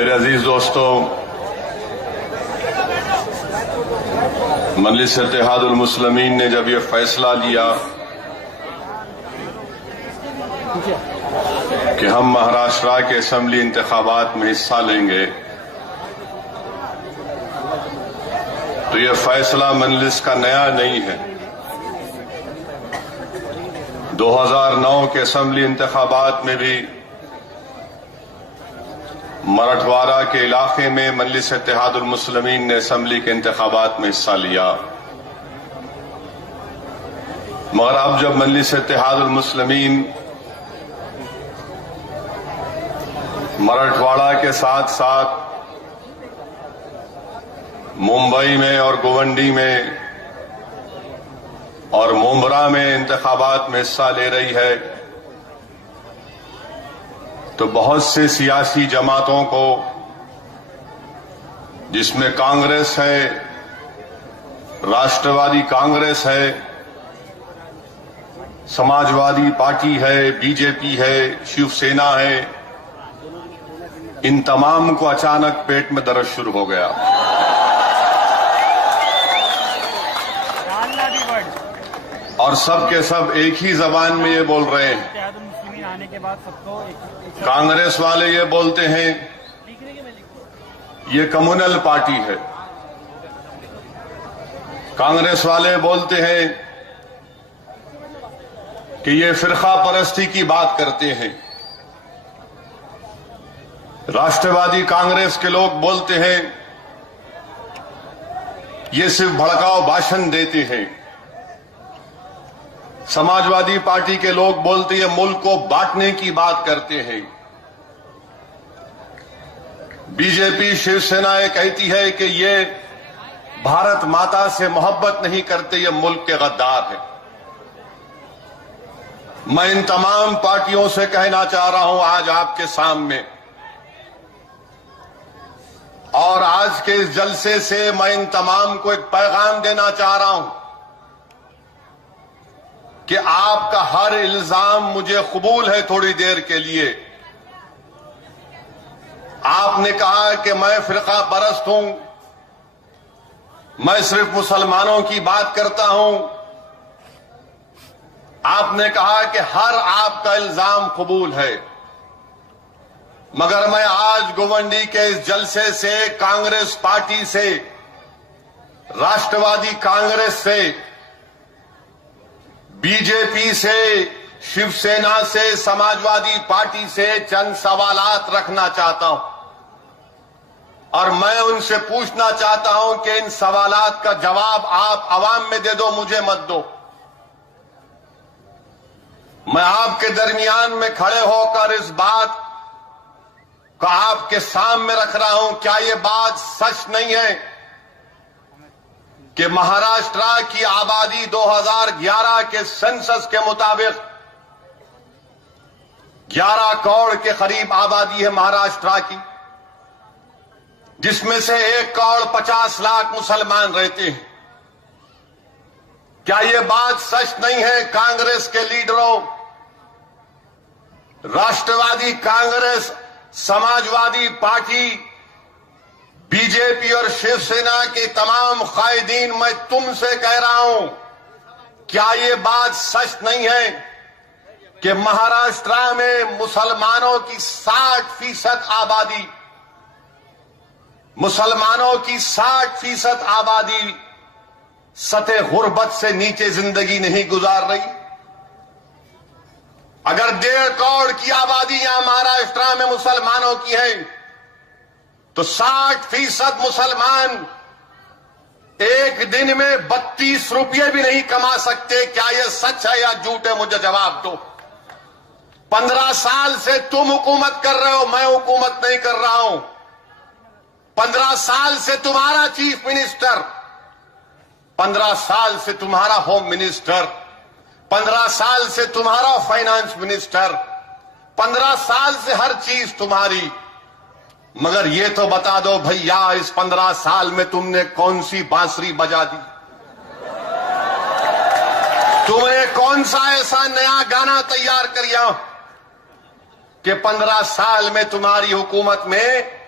मेरे अजीज दोस्तों, मजलिस इत्तेहादुल मुस्लिमीन ने जब ये फैसला लिया कि हम महाराष्ट्र के असेंबली इंतखाबात में हिस्सा लेंगे, तो यह फैसला मजलिस का नया नहीं है। 2009 के असेंबली इंतखाबात में भी मराठवाड़ा के इलाके में मजलिस इत्तेहादुल मुस्लिमीन ने असेंबली के इंतखाबात में हिस्सा लिया, मगर अब जब मजलिस इत्तेहादुल मुस्लिमीन मराठवाड़ा के साथ साथ मुंबई में और गोवंडी में और मुंब्रा में इंतखाबात में हिस्सा ले रही है, तो बहुत से सियासी जमातों को, जिसमें कांग्रेस है, राष्ट्रवादी कांग्रेस है, समाजवादी पार्टी है, बीजेपी है, शिवसेना है, इन तमाम को अचानक पेट में दर्द शुरू हो गया और सब के सब एक ही जबान में ये बोल रहे हैं। आने के बाद सबको कांग्रेस वाले ये बोलते हैं ये कम्युनल पार्टी है, कांग्रेस वाले बोलते हैं कि ये फिरका परस्ती की बात करते हैं, राष्ट्रवादी कांग्रेस के लोग बोलते हैं ये सिर्फ भड़काऊ भाषण देते हैं, समाजवादी पार्टी के लोग बोलते हैं मुल्क को बांटने की बात करते हैं, बीजेपी शिवसेना ये कहती है कि ये भारत माता से मोहब्बत नहीं करते, ये मुल्क के गद्दार हैं। मैं इन तमाम पार्टियों से कहना चाह रहा हूं आज आपके सामने, और आज के इस जलसे से मैं इन तमाम को एक पैगाम देना चाह रहा हूं कि आपका हर इल्जाम मुझे कबूल है। थोड़ी देर के लिए आपने कहा कि मैं फिरका परस्त हूं, मैं सिर्फ मुसलमानों की बात करता हूं, आपने कहा कि हर आपका इल्जाम कबूल है, मगर मैं आज गोवंडी के इस जलसे से, कांग्रेस पार्टी से, राष्ट्रवादी कांग्रेस से, बीजेपी से, शिवसेना से, समाजवादी पार्टी से चंद सवालात रखना चाहता हूं और मैं उनसे पूछना चाहता हूं कि इन सवालात का जवाब आप आवाम में दे दो, मुझे मत दो। मैं आपके दरमियान में खड़े होकर इस बात को आपके सामने रख रहा हूं, क्या ये बात सच नहीं है कि महाराष्ट्र की आबादी 2011 के सेंसस के मुताबिक 11 करोड़ के करीब आबादी है महाराष्ट्र की, जिसमें से 1 करोड़ 50 लाख मुसलमान रहते हैं। क्या ये बात सच नहीं है? कांग्रेस के लीडरों, राष्ट्रवादी कांग्रेस, समाजवादी पार्टी, बीजेपी और शिवसेना के तमाम कायदीन, मैं तुमसे कह रहा हूं, क्या ये बात सच नहीं है कि महाराष्ट्र में मुसलमानों की 60% आबादी, मुसलमानों की 60% आबादी सतह गुर्बत से नीचे जिंदगी नहीं गुजार रही? अगर 1.5 करोड़ की आबादी यहां महाराष्ट्र में मुसलमानों की है, तो 60% मुसलमान एक दिन में 32 रुपये भी नहीं कमा सकते। क्या यह सच है या झूठ है? मुझे जवाब दो। 15 साल से तुम हुकूमत कर रहे हो, मैं हुकूमत नहीं कर रहा हूं। 15 साल से तुम्हारा चीफ मिनिस्टर, 15 साल से तुम्हारा होम मिनिस्टर, 15 साल से तुम्हारा फाइनेंस मिनिस्टर, 15 साल से हर चीज तुम्हारी, मगर ये तो बता दो भैया, इस 15 साल में तुमने कौन सी बांसुरी बजा दी? तुमने कौन सा ऐसा नया गाना तैयार किया कि 15 साल में तुम्हारी हुकूमत में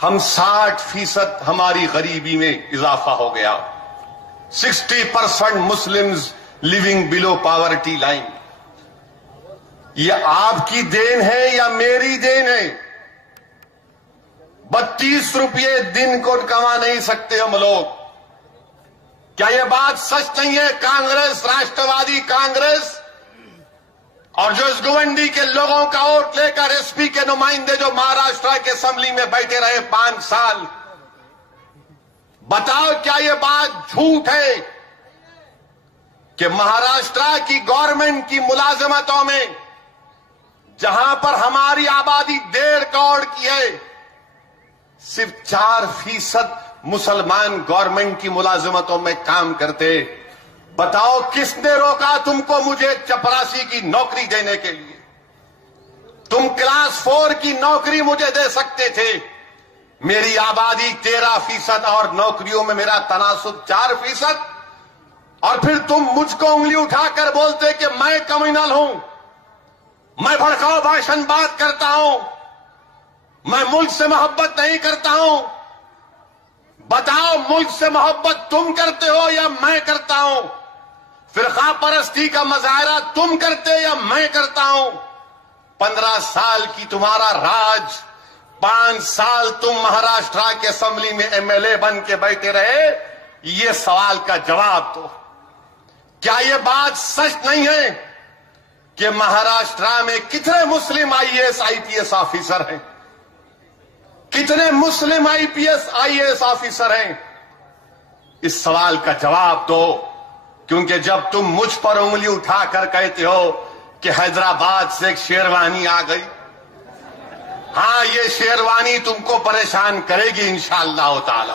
हम 60% हमारी गरीबी में इजाफा हो गया। 60% Muslims living below poverty line. यह आपकी देन है या मेरी देन है? 32 रुपये दिन को कमा नहीं सकते हम लोग। क्या यह बात सच नहीं है? कांग्रेस, राष्ट्रवादी कांग्रेस और जो इस गवंडी के लोगों का वोट लेकर एसपी के नुमाइंदे जो महाराष्ट्र के असेंबली में बैठे रहे 5 साल, बताओ क्या यह बात झूठ है कि महाराष्ट्र की गवर्नमेंट की मुलाजमतों में, जहां पर हमारी आबादी 1.5 करोड़ की है, सिर्फ 4% मुसलमान गवर्नमेंट की मुलाजमतों में काम करते। बताओ किसने रोका तुमको मुझे चपरासी की नौकरी देने के लिए? तुम क्लास 4 की नौकरी मुझे दे सकते थे। मेरी आबादी 13% और नौकरियों में मेरा तनासुब 4%, और फिर तुम मुझको उंगली उठाकर बोलते कि मैं कम्युनल हूं, मैं भड़काऊ भाषण बात करता हूं, मैं मुल्क से मोहब्बत नहीं करता हूं। बताओ मुल्क से मोहब्बत तुम करते हो या मैं करता हूं? फिरका परस्ती का मुजाहरा तुम करते या मैं करता हूं? 15 साल की तुम्हारा राज, 5 साल तुम महाराष्ट्र के असेंबली में एमएलए बन के बैठे रहे। ये सवाल का जवाब दो। क्या यह बात सच नहीं है कि महाराष्ट्र में कितने मुस्लिम आईएएस आईपीएस ऑफिसर हैं? कितने मुस्लिम आईपीएस आईएएस ऑफिसर हैं? इस सवाल का जवाब दो, क्योंकि जब तुम मुझ पर उंगली उठाकर कहते हो कि हैदराबाद से एक शेरवानी आ गई, हां, ये शेरवानी तुमको परेशान करेगी इंशाअल्लाह ताला।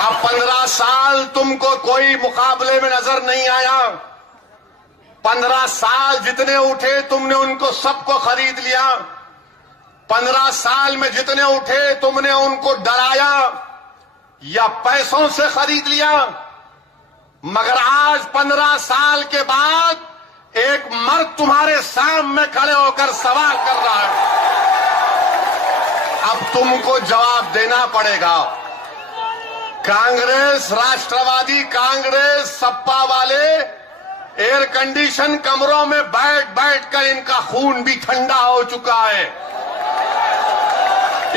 अब 15 साल तुमको कोई मुकाबले में नजर नहीं आया। 15 साल जितने उठे तुमने उनको सबको खरीद लिया। 15 साल में जितने उठे तुमने उनको डराया या पैसों से खरीद लिया। मगर आज 15 साल के बाद एक मर्द तुम्हारे सामने खड़े होकर सवाल कर रहा है। अब तुमको जवाब देना पड़ेगा। कांग्रेस, राष्ट्रवादी कांग्रेस, सपा वाले एयर कंडीशन कमरों में बैठ बैठ कर इनका खून भी ठंडा हो चुका है।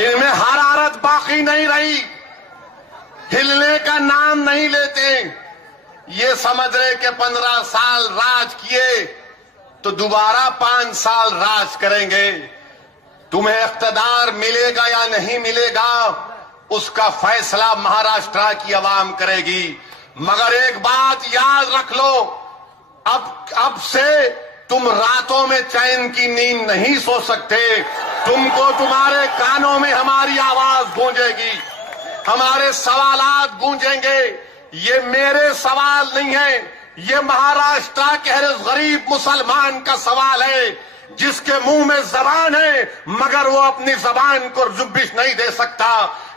इनमें हरारत बाकी नहीं रही, हिलने का नाम नहीं लेते। ये समझ रहे कि 15 साल राज किए तो दोबारा 5 साल राज करेंगे। तुम्हें इख्तिदार मिलेगा या नहीं मिलेगा, उसका फैसला महाराष्ट्र की आवाम करेगी। मगर एक बात याद रख लो, अब से तुम रातों में चैन की नींद नहीं सो सकते। तुमको तुम्हारे कानों में हमारी आवाज गूंजेगी, हमारे सवालात गूंजेंगे। ये मेरे सवाल नहीं है, ये महाराष्ट्र के हर गरीब मुसलमान का सवाल है, जिसके मुंह में जबान है मगर वो अपनी जबान को जुब्बिश नहीं दे सकता,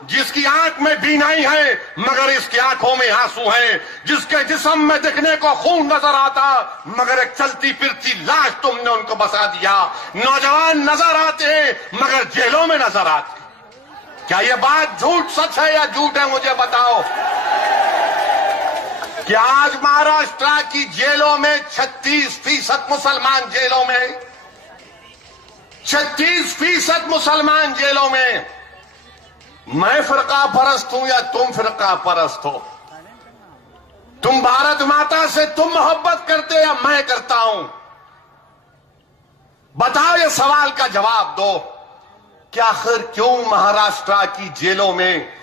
जिसकी आंख में बीनाई है मगर इसकी आंखों में आंसू हैं, जिसके जिस्म में दिखने को खून नजर आता मगर एक चलती फिरती लाश तुमने उनको बसा दिया। नौजवान नजर आते हैं मगर जेलों में नजर आते। क्या ये बात झूठ सच है या झूठ है? मुझे बताओ। क्या आज महाराष्ट्र की जेलों में 36% मुसलमान जेलों में, 36% मुसलमान जेलों में। मैं फिरका परस्त हूं या तुम फिरका परस्त हो? तुम भारत माता से तुम मोहब्बत करते या मैं करता हूं? बताओ, ये सवाल का जवाब दो कि आखिर क्यों महाराष्ट्र की जेलों में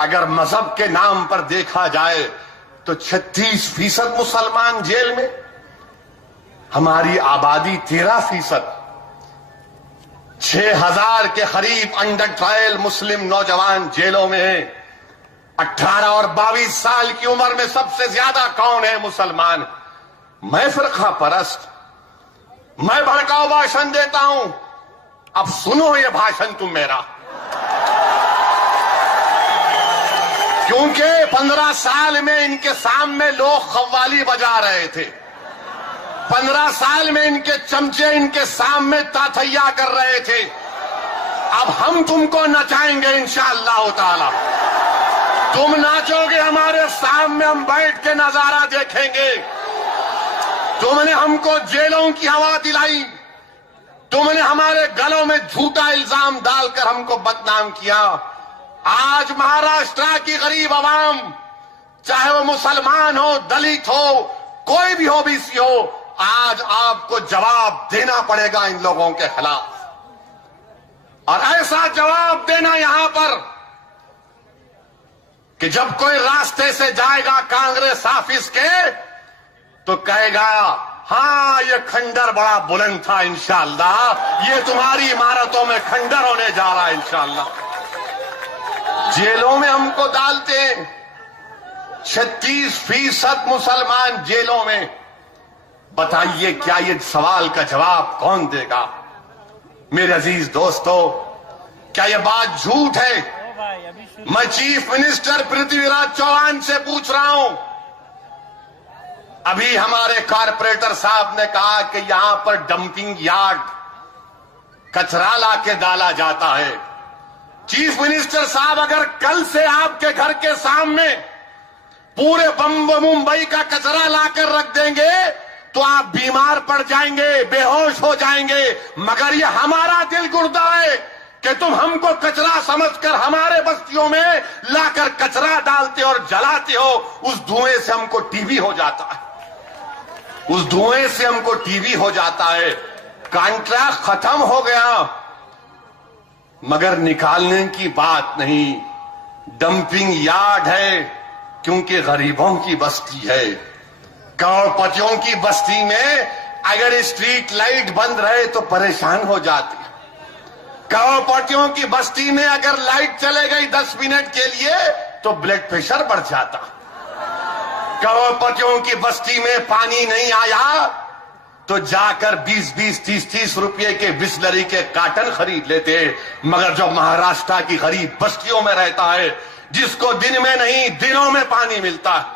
अगर मजहब के नाम पर देखा जाए तो 36% मुसलमान जेल में, हमारी आबादी 13%, 6000 के करीब अंडर ट्रायल मुस्लिम नौजवान जेलों में हैं। 18 और 22 साल की उम्र में सबसे ज्यादा कौन है? मुसलमान। मैं फिरका परस्त, मैं भड़काऊ भाषण देता हूं। अब सुनो ये भाषण तुम मेरा, क्योंकि 15 साल में इनके सामने लोग कव्वाली बजा रहे थे। 15 साल में इनके चमचे इनके सामने ताथैया कर रहे थे। अब हम तुमको नचाएंगे इंशाअल्लाह ताला। तुम नाचोगे हमारे सामने, हम बैठ के नजारा देखेंगे। तुमने हमको जेलों की हवा दिलाई, तुमने हमारे गलों में झूठा इल्जाम डालकर हमको बदनाम किया। आज महाराष्ट्र की गरीब आवाम, चाहे वो मुसलमान हो, दलित हो, कोई भी हो, बीसी हो, आज आपको जवाब देना पड़ेगा इन लोगों के खिलाफ। और ऐसा जवाब देना यहां पर कि जब कोई रास्ते से जाएगा कांग्रेस ऑफिस के तो कहेगा हां ये खंडर बड़ा बुलंद था, इंशाअल्लाह ये तुम्हारी इमारतों में खंडर होने जा रहा है इंशाअल्लाह। जेलों में हमको डालते हैं, 36% मुसलमान जेलों में। बताइए क्या ये सवाल का जवाब कौन देगा? मेरे अजीज दोस्तों, क्या ये बात झूठ है? मैं चीफ मिनिस्टर पृथ्वीराज चौहान से पूछ रहा हूं। अभी हमारे कारपोरेटर साहब ने कहा कि यहां पर डंपिंग यार्ड, कचरा लाके डाला जाता है। चीफ मिनिस्टर साहब, अगर कल से आपके घर के सामने पूरे मुंबई का कचरा लाकर रख देंगे तो आप बीमार पड़ जाएंगे, बेहोश हो जाएंगे। मगर ये हमारा दिल गुर्दा है कि तुम हमको कचरा समझकर हमारे बस्तियों में लाकर कचरा डालते और जलाते हो। उस धुएं से हमको टीबी हो जाता है, उस धुएं से हमको टीबी हो जाता है। कॉन्ट्रैक्ट खत्म हो गया मगर निकालने की बात नहीं। डंपिंग यार्ड है क्योंकि गरीबों की बस्ती है। करोड़पतियों की बस्ती में अगर स्ट्रीट लाइट बंद रहे तो परेशान हो जाते। करोड़पतियों की बस्ती में अगर लाइट चले गई 10 मिनट के लिए तो ब्लड प्रेशर बढ़ जाता। करोड़पतियों की बस्ती में पानी नहीं आया तो जाकर 20-20, 30-30 रुपए के बिस्लरी के कार्टन खरीद लेते। मगर जो महाराष्ट्र की गरीब बस्तियों में रहता है, जिसको दिन में नहीं दिनों में पानी मिलता है,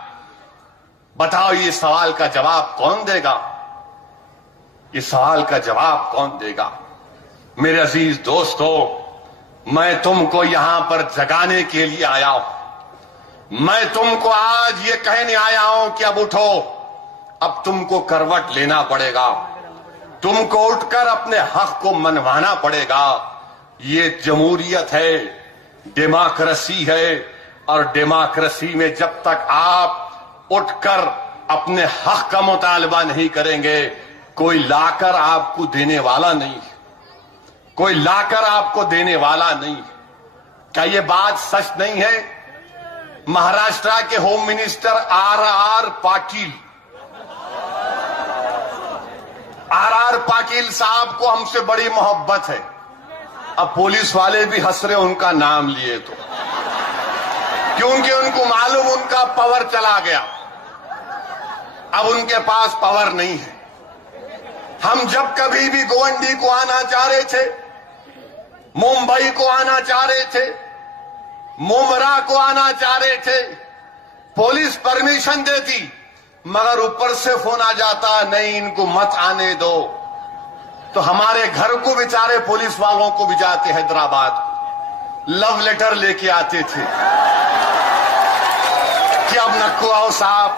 बताओ ये सवाल का जवाब कौन देगा? ये सवाल का जवाब कौन देगा? मेरे अजीज दोस्तों, मैं तुमको यहां पर जगाने के लिए आया हूं। मैं तुमको आज ये कहने आया हूं कि अब उठो, अब तुमको करवट लेना पड़ेगा, तुमको उठकर अपने हक को मनवाना पड़ेगा। ये जमहूरियत है, डेमोक्रेसी है, और डेमोक्रेसी में जब तक आप उठकर अपने हक का मुतालबा नहीं करेंगे, कोई लाकर आपको देने वाला नहीं, कोई लाकर आपको देने वाला नहीं। क्या ये बात सच नहीं है? महाराष्ट्र के home minister R R Patil साहब को हमसे बड़ी मोहब्बत है। अब पुलिस वाले भी हंस रहे उनका नाम लिए तो, क्योंकि उनको मालूम उनका पावर चला गया, अब उनके पास पावर नहीं है। हम जब कभी भी गोवंडी को आना चाह रहे थे, मुंबई को आना चाह रहे थे, मुमरा को आना चाह रहे थे, पुलिस परमिशन देती, मगर ऊपर से फोन आ जाता नहीं इनको मत आने दो। तो हमारे घर को बेचारे पुलिस वालों को भी जाते हैदराबाद, लव लेटर लेके आते थे कि अब नको आओ साहब,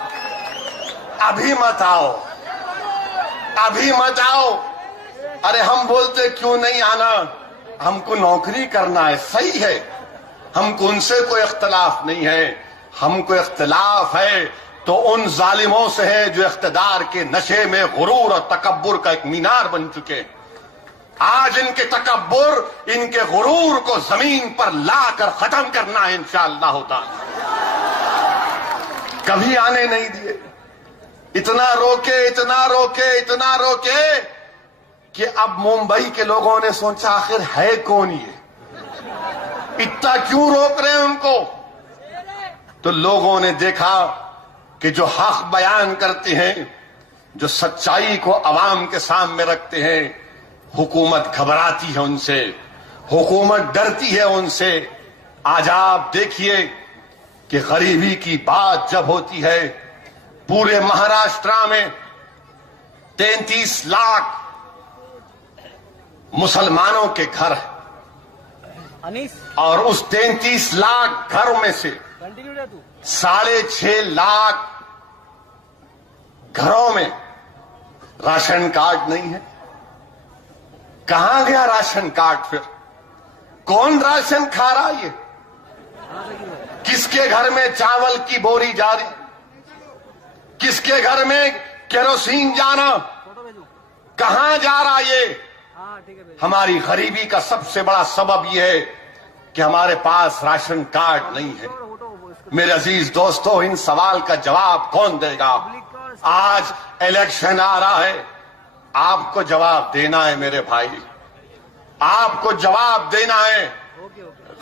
अभी मत आओ, अभी मत आओ। अरे हम बोलते क्यों नहीं आना, हमको नौकरी करना है, सही है, हमको उनसे कोई इख्तलाफ नहीं है। हमको इख्तलाफ है तो उन जालिमों से है जो इख्तिदार के नशे में गुरूर और तकब्बुर का एक मीनार बन चुके। आज इनके तकब्बुर, इनके गुरूर को जमीन पर लाकर खत्म करना है इंशाअल्लाह ताला। कभी आने नहीं दिए, इतना रोके, इतना रोके, इतना रोके कि अब मुंबई के लोगों ने सोचा आखिर है कौन ये, इतना क्यों रोक रहे हैं उनको। तो लोगों ने देखा कि जो हक बयान करते हैं, जो सच्चाई को अवाम के सामने रखते हैं, हुकूमत घबराती है उनसे, हुकूमत डरती है उनसे। आज आप देखिए कि गरीबी की बात जब होती है, पूरे महाराष्ट्र में 33 लाख मुसलमानों के घर हैं, अनीस और उस 33 लाख घरों में से कंटिन्यू रह तू 6.5 लाख घरों में राशन कार्ड नहीं है। कहां गया राशन कार्ड? फिर कौन राशन खा रहा है? ये किसके घर में चावल की बोरी जा रही? किसके घर में केरोसिन जाना? फोटो भेजू। कहां जा रहा ये? हाँ ठीक है भेजू। हमारी गरीबी का सबसे बड़ा सबब यह है कि हमारे पास राशन कार्ड नहीं है। मेरे अजीज दोस्तों, इन सवाल का जवाब कौन देगा? आज इलेक्शन आ रहा है, आपको जवाब देना है मेरे भाई, आपको जवाब देना है।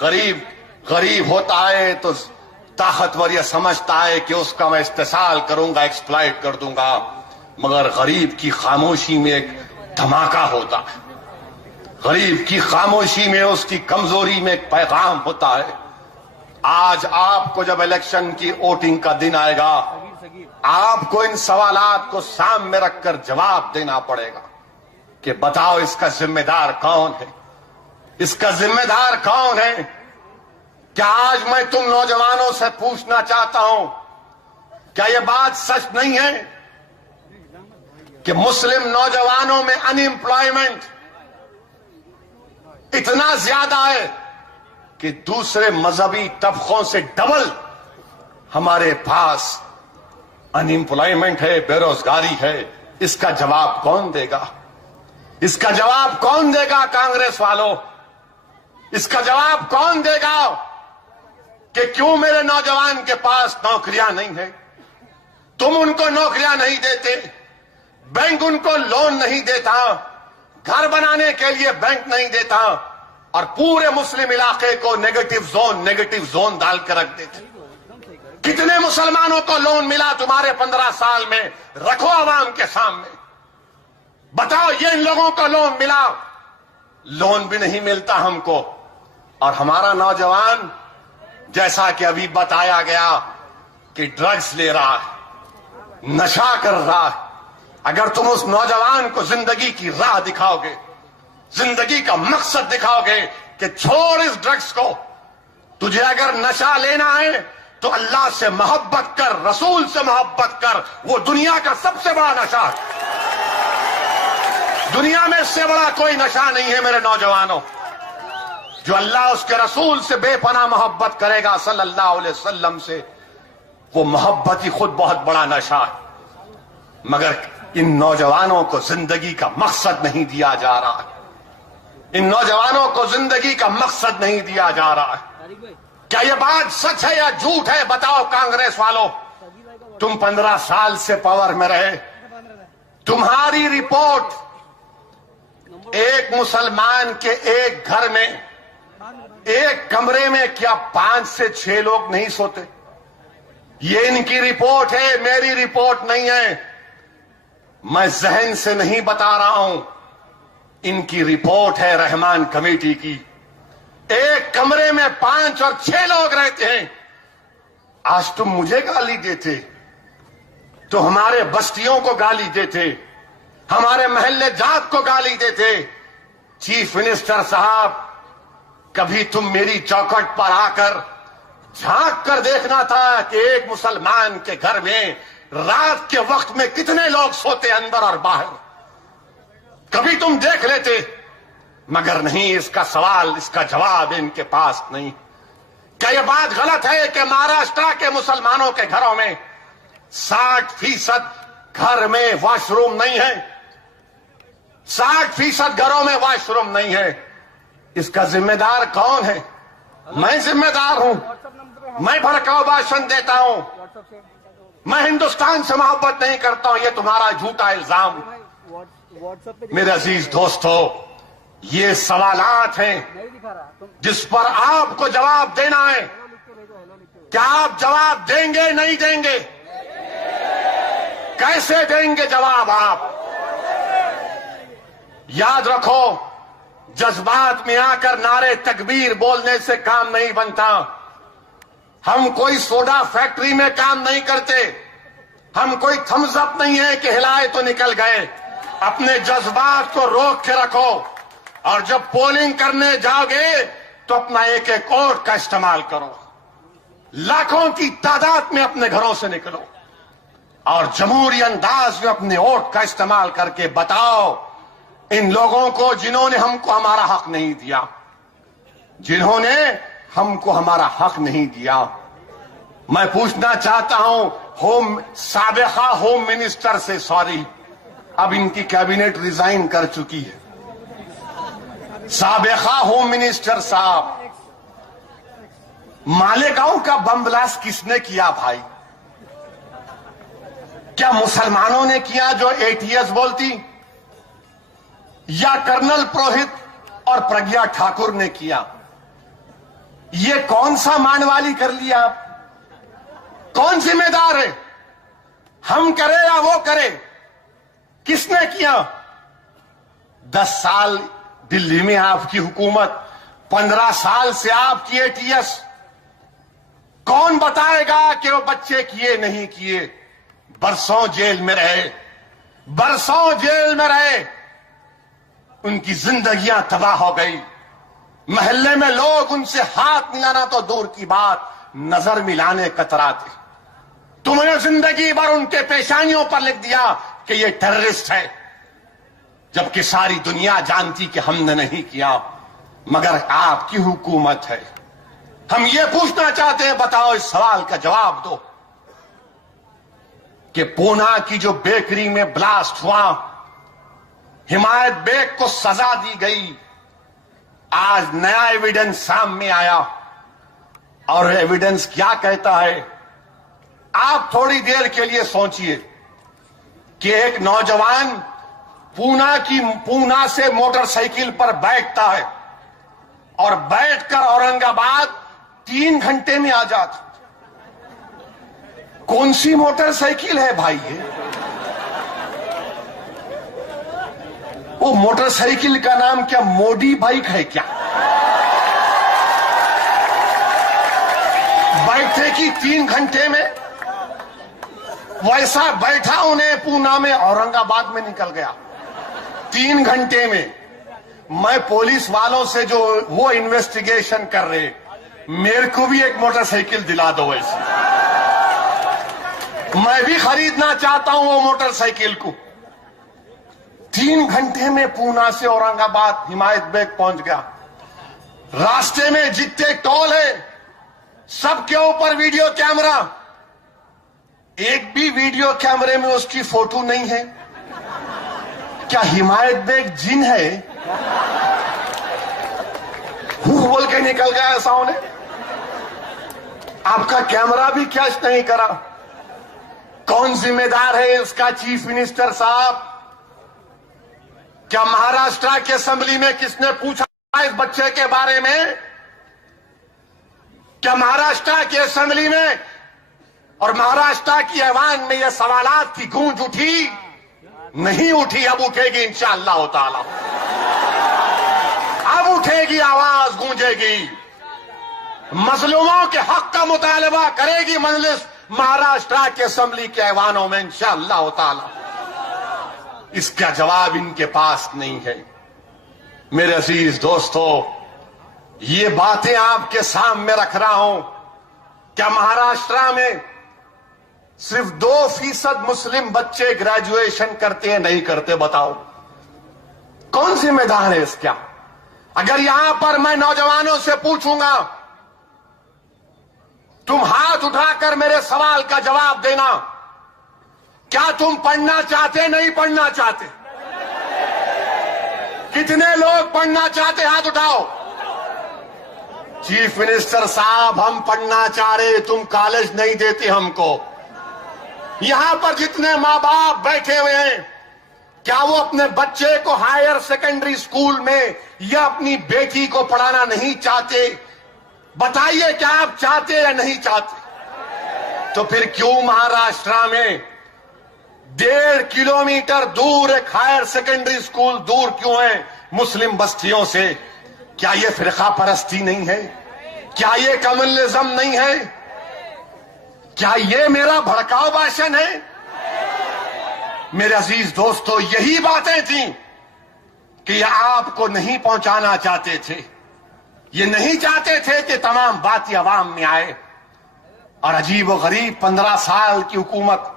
गरीब गरीब होता है तो ताकतवर यह समझता है कि उसका मैं इस्तेसाल करूंगा, एक्सप्लॉइट कर दूंगा, मगर गरीब की खामोशी में एक धमाका होता है। गरीब की खामोशी में, उसकी कमजोरी में एक पैगाम होता है। आज आपको जब इलेक्शन की वोटिंग का दिन आएगा, आपको इन सवालात को सामने रखकर जवाब देना पड़ेगा कि बताओ इसका जिम्मेदार कौन है? इसका जिम्मेदार कौन है? क्या आज मैं तुम नौजवानों से पूछना चाहता हूं, क्या यह बात सच नहीं है कि मुस्लिम नौजवानों में अनएम्प्लॉयमेंट इतना ज्यादा है कि दूसरे मजहबी तबकों से डबल हमारे पास अनएम्प्लॉयमेंट है, बेरोजगारी है? इसका जवाब कौन देगा? इसका जवाब कौन देगा कांग्रेस वालों? इसका जवाब कौन देगा कि क्यों मेरे नौजवान के पास नौकरियां नहीं है? तुम उनको नौकरियां नहीं देते, बैंक उनको लोन नहीं देता, घर बनाने के लिए बैंक नहीं देता, और पूरे मुस्लिम इलाके को नेगेटिव जोन डाल कर रख देते। कितने मुसलमानों को लोन मिला तुम्हारे 15 साल में? रखो आवाम के सामने, बताओ ये इन लोगों को लोन मिला? लोन भी नहीं मिलता हमको। और हमारा नौजवान, जैसा कि अभी बताया गया कि ड्रग्स ले रहा है, नशा कर रहा है। अगर तुम उस नौजवान को जिंदगी की राह दिखाओगे, जिंदगी का मकसद दिखाओगे कि छोड़ इस ड्रग्स को, तुझे अगर नशा लेना है तो अल्लाह से मोहब्बत कर, रसूल से मोहब्बत कर, वो दुनिया का सबसे बड़ा नशा है। दुनिया में इससे बड़ा कोई नशा नहीं है मेरे नौजवानों। जो अल्लाह उसके रसूल से बेपनाह मोहब्बत करेगा सल्लल्लाहु अलैहि वसल्लम से, वो मोहब्बत ही खुद बहुत बड़ा नशा है। मगर इन नौजवानों को जिंदगी का मकसद नहीं दिया जा रहा है। इन नौजवानों को जिंदगी का मकसद नहीं दिया जा रहा है। क्या यह बात सच है या झूठ है? बताओ कांग्रेस वालों, तुम 15 साल से पावर में रहे, तुम्हारी रिपोर्ट, एक मुसलमान के एक घर में, एक कमरे में क्या 5 से 6 लोग नहीं सोते? ये इनकी रिपोर्ट है, मेरी रिपोर्ट नहीं है। मैं जहन से नहीं बता रहा हूं, इनकी रिपोर्ट है रहमान कमेटी की। एक कमरे में 5 और 6 लोग रहते हैं। आज तुम मुझे गाली देते तो हमारे बस्तियों को गाली देते, हमारे महल्ले जात को गाली देते। चीफ मिनिस्टर साहब, कभी तुम मेरी चौखट पर आकर झांक कर देखना था कि एक मुसलमान के घर में रात के वक्त में कितने लोग सोते अंदर और बाहर? कभी तुम देख लेते, मगर नहीं। इसका सवाल, इसका जवाब इनके पास नहीं। क्या यह बात गलत है कि महाराष्ट्र के मुसलमानों के घरों में 60% घर में वॉशरूम नहीं है? 60% घरों में वॉशरूम नहीं है। इसका जिम्मेदार कौन है? मैं जिम्मेदार हूं। मैं भड़काऊ भाषण देता हूं, मैं हिंदुस्तान से मोहब्बत नहीं करता हूं, यह तुम्हारा झूठा इल्जाम। मेरे अजीज दोस्तों, ये सवालात हैं जिस पर आपको जवाब देना है। क्या आप जवाब देंगे? नहीं देंगे? कैसे देंगे जवाब आप? याद रखो, जज्बात में आकर नारे तकबीर बोलने से काम नहीं बनता। हम कोई सोडा फैक्ट्री में काम नहीं करते, हम कोई थम्स अप नहीं है कि हिलाए तो निकल गए। अपने जज्बात को रोक के रखो, और जब पोलिंग करने जाओगे तो अपना एक एक वोट का इस्तेमाल करो, लाखों की तादाद में अपने घरों से निकलो और जमहूरी अंदाज में अपने वोट का इस्तेमाल करके बताओ इन लोगों को जिन्होंने हमको हमारा हक नहीं दिया, जिन्होंने हमको हमारा हक नहीं दिया। मैं पूछना चाहता हूं साबिका होम मिनिस्टर से, सॉरी अब इनकी कैबिनेट रिजाइन कर चुकी है, साबिका होम मिनिस्टर साहब, मालेगांव का बम ब्लास्ट किसने किया भाई? क्या मुसलमानों ने किया जो एटीएस बोलती, या कर्नल पुरोहित और प्रज्ञा ठाकुर ने किया? ये कौन सा मानवाली कर लिया आप? कौन जिम्मेदार है? हम करे या वो करे? किसने किया? 10 साल दिल्ली में आपकी हुकूमत, 15 साल से आपकी एटीएस। कौन बताएगा कि वो बच्चे किए नहीं किए? बरसों जेल में रहे, बरसों जेल में रहे, उनकी जिंदगियां तबाह हो गई। महल्ले में लोग उनसे हाथ मिलाना तो दूर की बात, नजर मिलाने कतराते। तुमने जिंदगी भर उनके पेशानियों पर लिख दिया कि ये टेररिस्ट है, जबकि सारी दुनिया जानती कि हमने नहीं किया, मगर आपकी हुकूमत है। हम ये पूछना चाहते हैं, बताओ इस सवाल का जवाब दो कि पूना की जो बेकरी में ब्लास्ट हुआ, हिमायत बेग को सजा दी गई, आज नया एविडेंस सामने आया और एविडेंस क्या कहता है? आप थोड़ी देर के लिए सोचिए कि एक नौजवान पूना से मोटरसाइकिल पर बैठता है और बैठकर औरंगाबाद 3 घंटे में आ जाता। कौन सी मोटरसाइकिल है भाई ये? वो मोटरसाइकिल का नाम क्या मोडी बाइक है क्या? बैठे कि 3 घंटे में वैसा बैठा, उन्हें पूना में औरंगाबाद में निकल गया 3 घंटे में। मैं पुलिस वालों से जो वो इन्वेस्टिगेशन कर रहे, मेरे को भी एक मोटरसाइकिल दिला दो वैसे, मैं भी खरीदना चाहता हूं वो मोटरसाइकिल को। 3 घंटे में पूना से औरंगाबाद हिमायत बेग पहुंच गया। रास्ते में जितने टोल है सबके ऊपर वीडियो कैमरा, एक भी वीडियो कैमरे में उसकी फोटो नहीं है। क्या हिमायत बेग जिन है? बोल के निकल गया ऐसा उन्हें। आपका कैमरा भी कैच नहीं करा। कौन जिम्मेदार है इसका? चीफ मिनिस्टर साहब, क्या महाराष्ट्र की असेंबली में किसने पूछा इस बच्चे के बारे में? क्या महाराष्ट्र की असेंबली में और महाराष्ट्र की ऐवान में यह सवालात की गूंज उठी? नहीं उठी, अब उठेगी इंशाअल्लाह ताला। अब उठेगी, आवाज गूंजेगी, मजलूमों के हक का मुतालबा करेगी मजलिस महाराष्ट्र के असेंबली के ऐवानों में इंशाअल्लाह ताला। इसका जवाब इनके पास नहीं है। मेरे अजीज दोस्तों, ये बातें आपके सामने रख रहा हूं। क्या महाराष्ट्र में सिर्फ 2% मुस्लिम बच्चे ग्रेजुएशन करते हैं? नहीं करते, बताओ कौन जिम्मेदार है इसका? अगर यहां पर मैं नौजवानों से पूछूंगा, तुम हाथ उठाकर मेरे सवाल का जवाब देना, क्या तुम पढ़ना चाहते? नहीं पढ़ना चाहते? कितने लोग पढ़ना चाहते? हाथ उठाओ। चीफ मिनिस्टर साहब, हम पढ़ना चाह रहे, तुम कॉलेज नहीं देते हमको। यहां पर जितने मां बाप बैठे हुए हैं, क्या वो अपने बच्चे को हायर सेकेंडरी स्कूल में या अपनी बेटी को पढ़ाना नहीं चाहते? बताइए, क्या आप चाहते या नहीं चाहते? तो फिर क्यों महाराष्ट्र में 1.5 किलोमीटर दूर एक हायर सेकेंडरी स्कूल दूर क्यों है मुस्लिम बस्तियों से? क्या ये फिरका परस्ती नहीं है? क्या ये कम्युनलिज्म नहीं है? क्या ये मेरा भड़काऊ भाषण है? मेरे अजीज दोस्तों, यही बातें थी कि ये आपको नहीं पहुंचाना चाहते थे। ये नहीं चाहते थे कि तमाम बातें अवाम में आए। और अजीब व गरीब 15 साल की हुकूमत,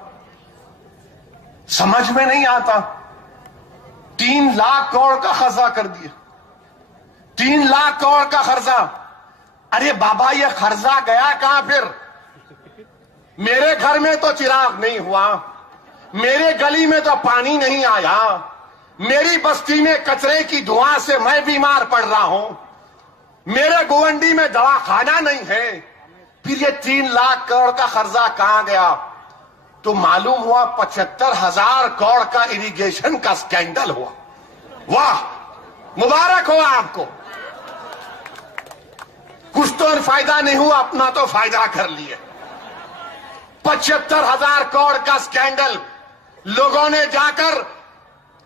समझ में नहीं आता। 3 लाख करोड़ का खर्चा कर दिया, 3 लाख करोड़ का खर्चा। अरे बाबा, ये खर्चा गया कहां फिर? मेरे घर में तो चिराग नहीं हुआ, मेरे गली में तो पानी नहीं आया, मेरी बस्ती में कचरे की धुआं से मैं बीमार पड़ रहा हूं, मेरे गुवंडी में दवाखाना नहीं है, फिर ये 3 लाख करोड़ का खर्चा कहां गया? तो मालूम हुआ 75,000 करोड़ का इरिगेशन का स्कैंडल हुआ। वाह, मुबारक हो आपको। कुछ तो फायदा नहीं हुआ, अपना तो फायदा कर लिए। 75,000 करोड़ का स्कैंडल। लोगों ने जाकर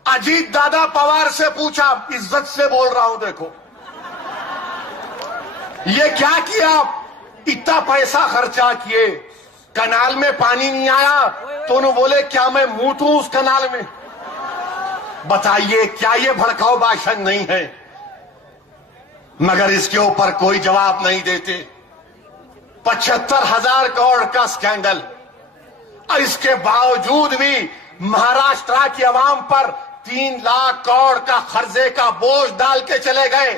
अजीत दादा पवार से पूछा, इज्जत से बोल रहा हूं, देखो ये क्या किया? इतना पैसा खर्चा किए, कनाल में पानी नहीं आया, तो उन्होंने बोले क्या मैं मूतूं उस कनाल में? बताइए, क्या ये भड़काऊ भाषण नहीं है? मगर इसके ऊपर कोई जवाब नहीं देते। 75,000 करोड़ का स्कैंडल, और इसके बावजूद भी महाराष्ट्र की आवाम पर 3 लाख करोड़ का खर्चे का बोझ डाल के चले गए।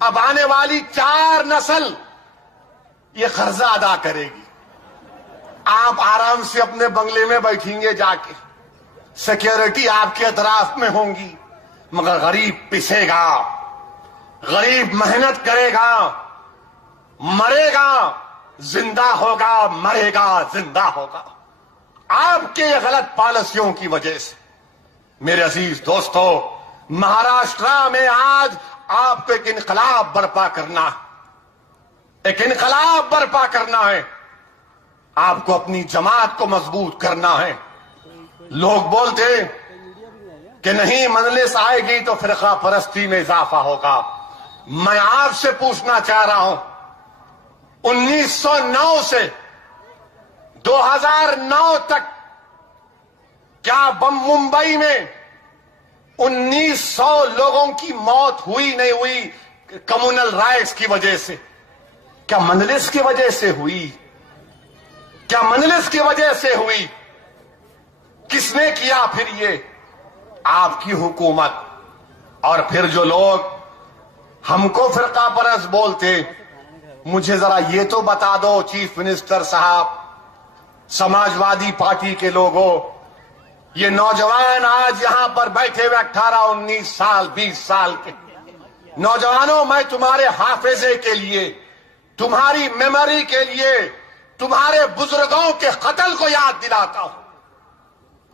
अब आने वाली 4 नस्ल ये कर्जा अदा करेगी। आप आराम से अपने बंगले में बैठेंगे जाके, सिक्योरिटी आपके अतराफ में होंगी, मगर गरीब पिसेगा, गरीब मेहनत करेगा, मरेगा जिंदा होगा, मरेगा जिंदा होगा, आपके ये गलत पॉलिसियों की वजह से। मेरे अजीज दोस्तों, महाराष्ट्र में आज आपको एक इनकलाब बर्पा करना है, एक इनकलाब बर्पा करना है। आपको अपनी जमात को मजबूत करना है। लोग बोलते कि नहीं, मजलिस आएगी तो फिरका परस्ती में इजाफा होगा। मैं आपसे पूछना चाह रहा हूं, 1909 से 2009 तक क्या मुंबई में 1900 लोगों की मौत हुई नहीं हुई कम्युनल राइट्स की वजह से? क्या मजलिस की वजह से हुई? क्या मजलिस की वजह से हुई? किसने किया फिर ये? आपकी हुकूमत। और फिर जो लोग हमको फिरका परस्त बोलते, मुझे जरा ये तो बता दो चीफ मिनिस्टर साहब, समाजवादी पार्टी के लोगों, ये नौजवान आज यहां पर बैठे हुए 18, 19 साल, 20 साल के नौजवानों, मैं तुम्हारे हाफिजे के लिए, तुम्हारी मेमोरी के लिए, तुम्हारे बुजुर्गों के कत्ल को याद दिलाता हूं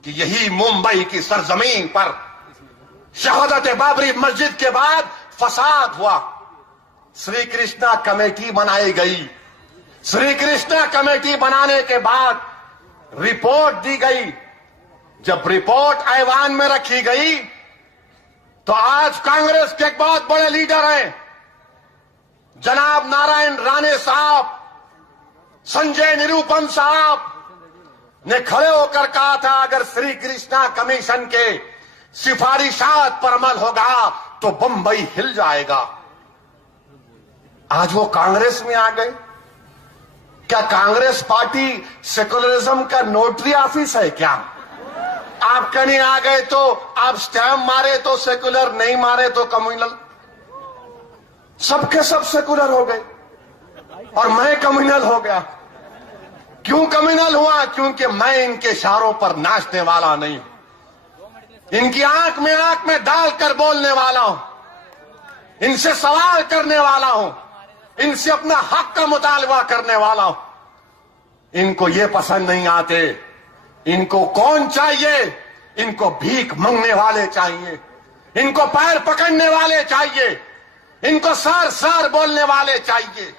कि यही मुंबई की सरजमीन पर शहादत बाबरी मस्जिद के बाद फसाद हुआ। श्री कृष्णा कमेटी बनाई गई। श्री कृष्णा कमेटी बनाने के बाद रिपोर्ट दी गई। जब रिपोर्ट ऐवान में रखी गई तो आज कांग्रेस के एक बहुत बड़े लीडर हैं, जनाब नारायण राणे साहब, संजय निरुपम साहब ने खड़े होकर कहा था, अगर श्री कृष्णा कमीशन के सिफारिशात पर अमल होगा तो बंबई हिल जाएगा। आज वो कांग्रेस में आ गए। क्या कांग्रेस पार्टी सेकुलरिज्म का नोटरी ऑफिस है क्या? आप कहीं आ गए तो आप स्टैम्प मारे तो सेकुलर, नहीं मारे तो कम्युनल। सबके सब सेकुलर हो गए और मैं कम्युनल हो गया। क्यों कम्युनल हुआ? क्योंकि मैं इनके इशारों पर नाचने वाला नहीं हूं। इनकी आंख में डालकर बोलने वाला हूं, इनसे सवाल करने वाला हूं, इनसे अपना हक का मुतालबा करने वाला हूं। इनको ये पसंद नहीं आते। इनको कौन चाहिए? इनको भीख मांगने वाले चाहिए, इनको पैर पकड़ने वाले चाहिए, इनको सर सर बोलने वाले चाहिए,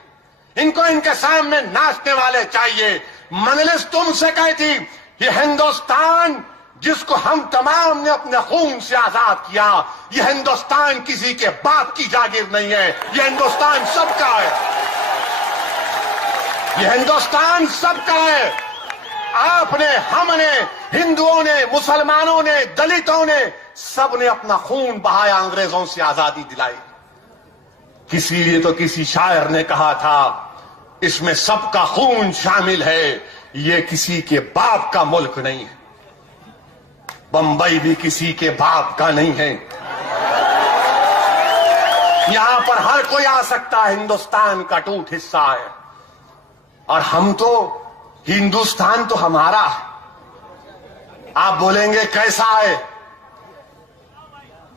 इनको इनके सामने नाचने वाले चाहिए। मजलिस तुमसे कहती, ये हिंदुस्तान जिसको हम तमाम ने अपने खून से आजाद किया, ये हिंदुस्तान किसी के बाप की जागीर नहीं है, ये हिंदुस्तान सबका है, ये हिंदुस्तान सबका है। आपने, हमने, हिंदुओं ने, मुसलमानों ने, दलितों ने, सबने अपना खून बहाया, अंग्रेजों से आजादी दिलाई। किसी लिए तो किसी शायर ने कहा था, इसमें सबका खून शामिल है, ये किसी के बाप का मुल्क नहीं है। बंबई भी किसी के बाप का नहीं है। यहां पर हर कोई आ सकता है, हिंदुस्तान का टूट हिस्सा है। और हम तो, हिंदुस्तान तो हमारा है। आप बोलेंगे कैसा है?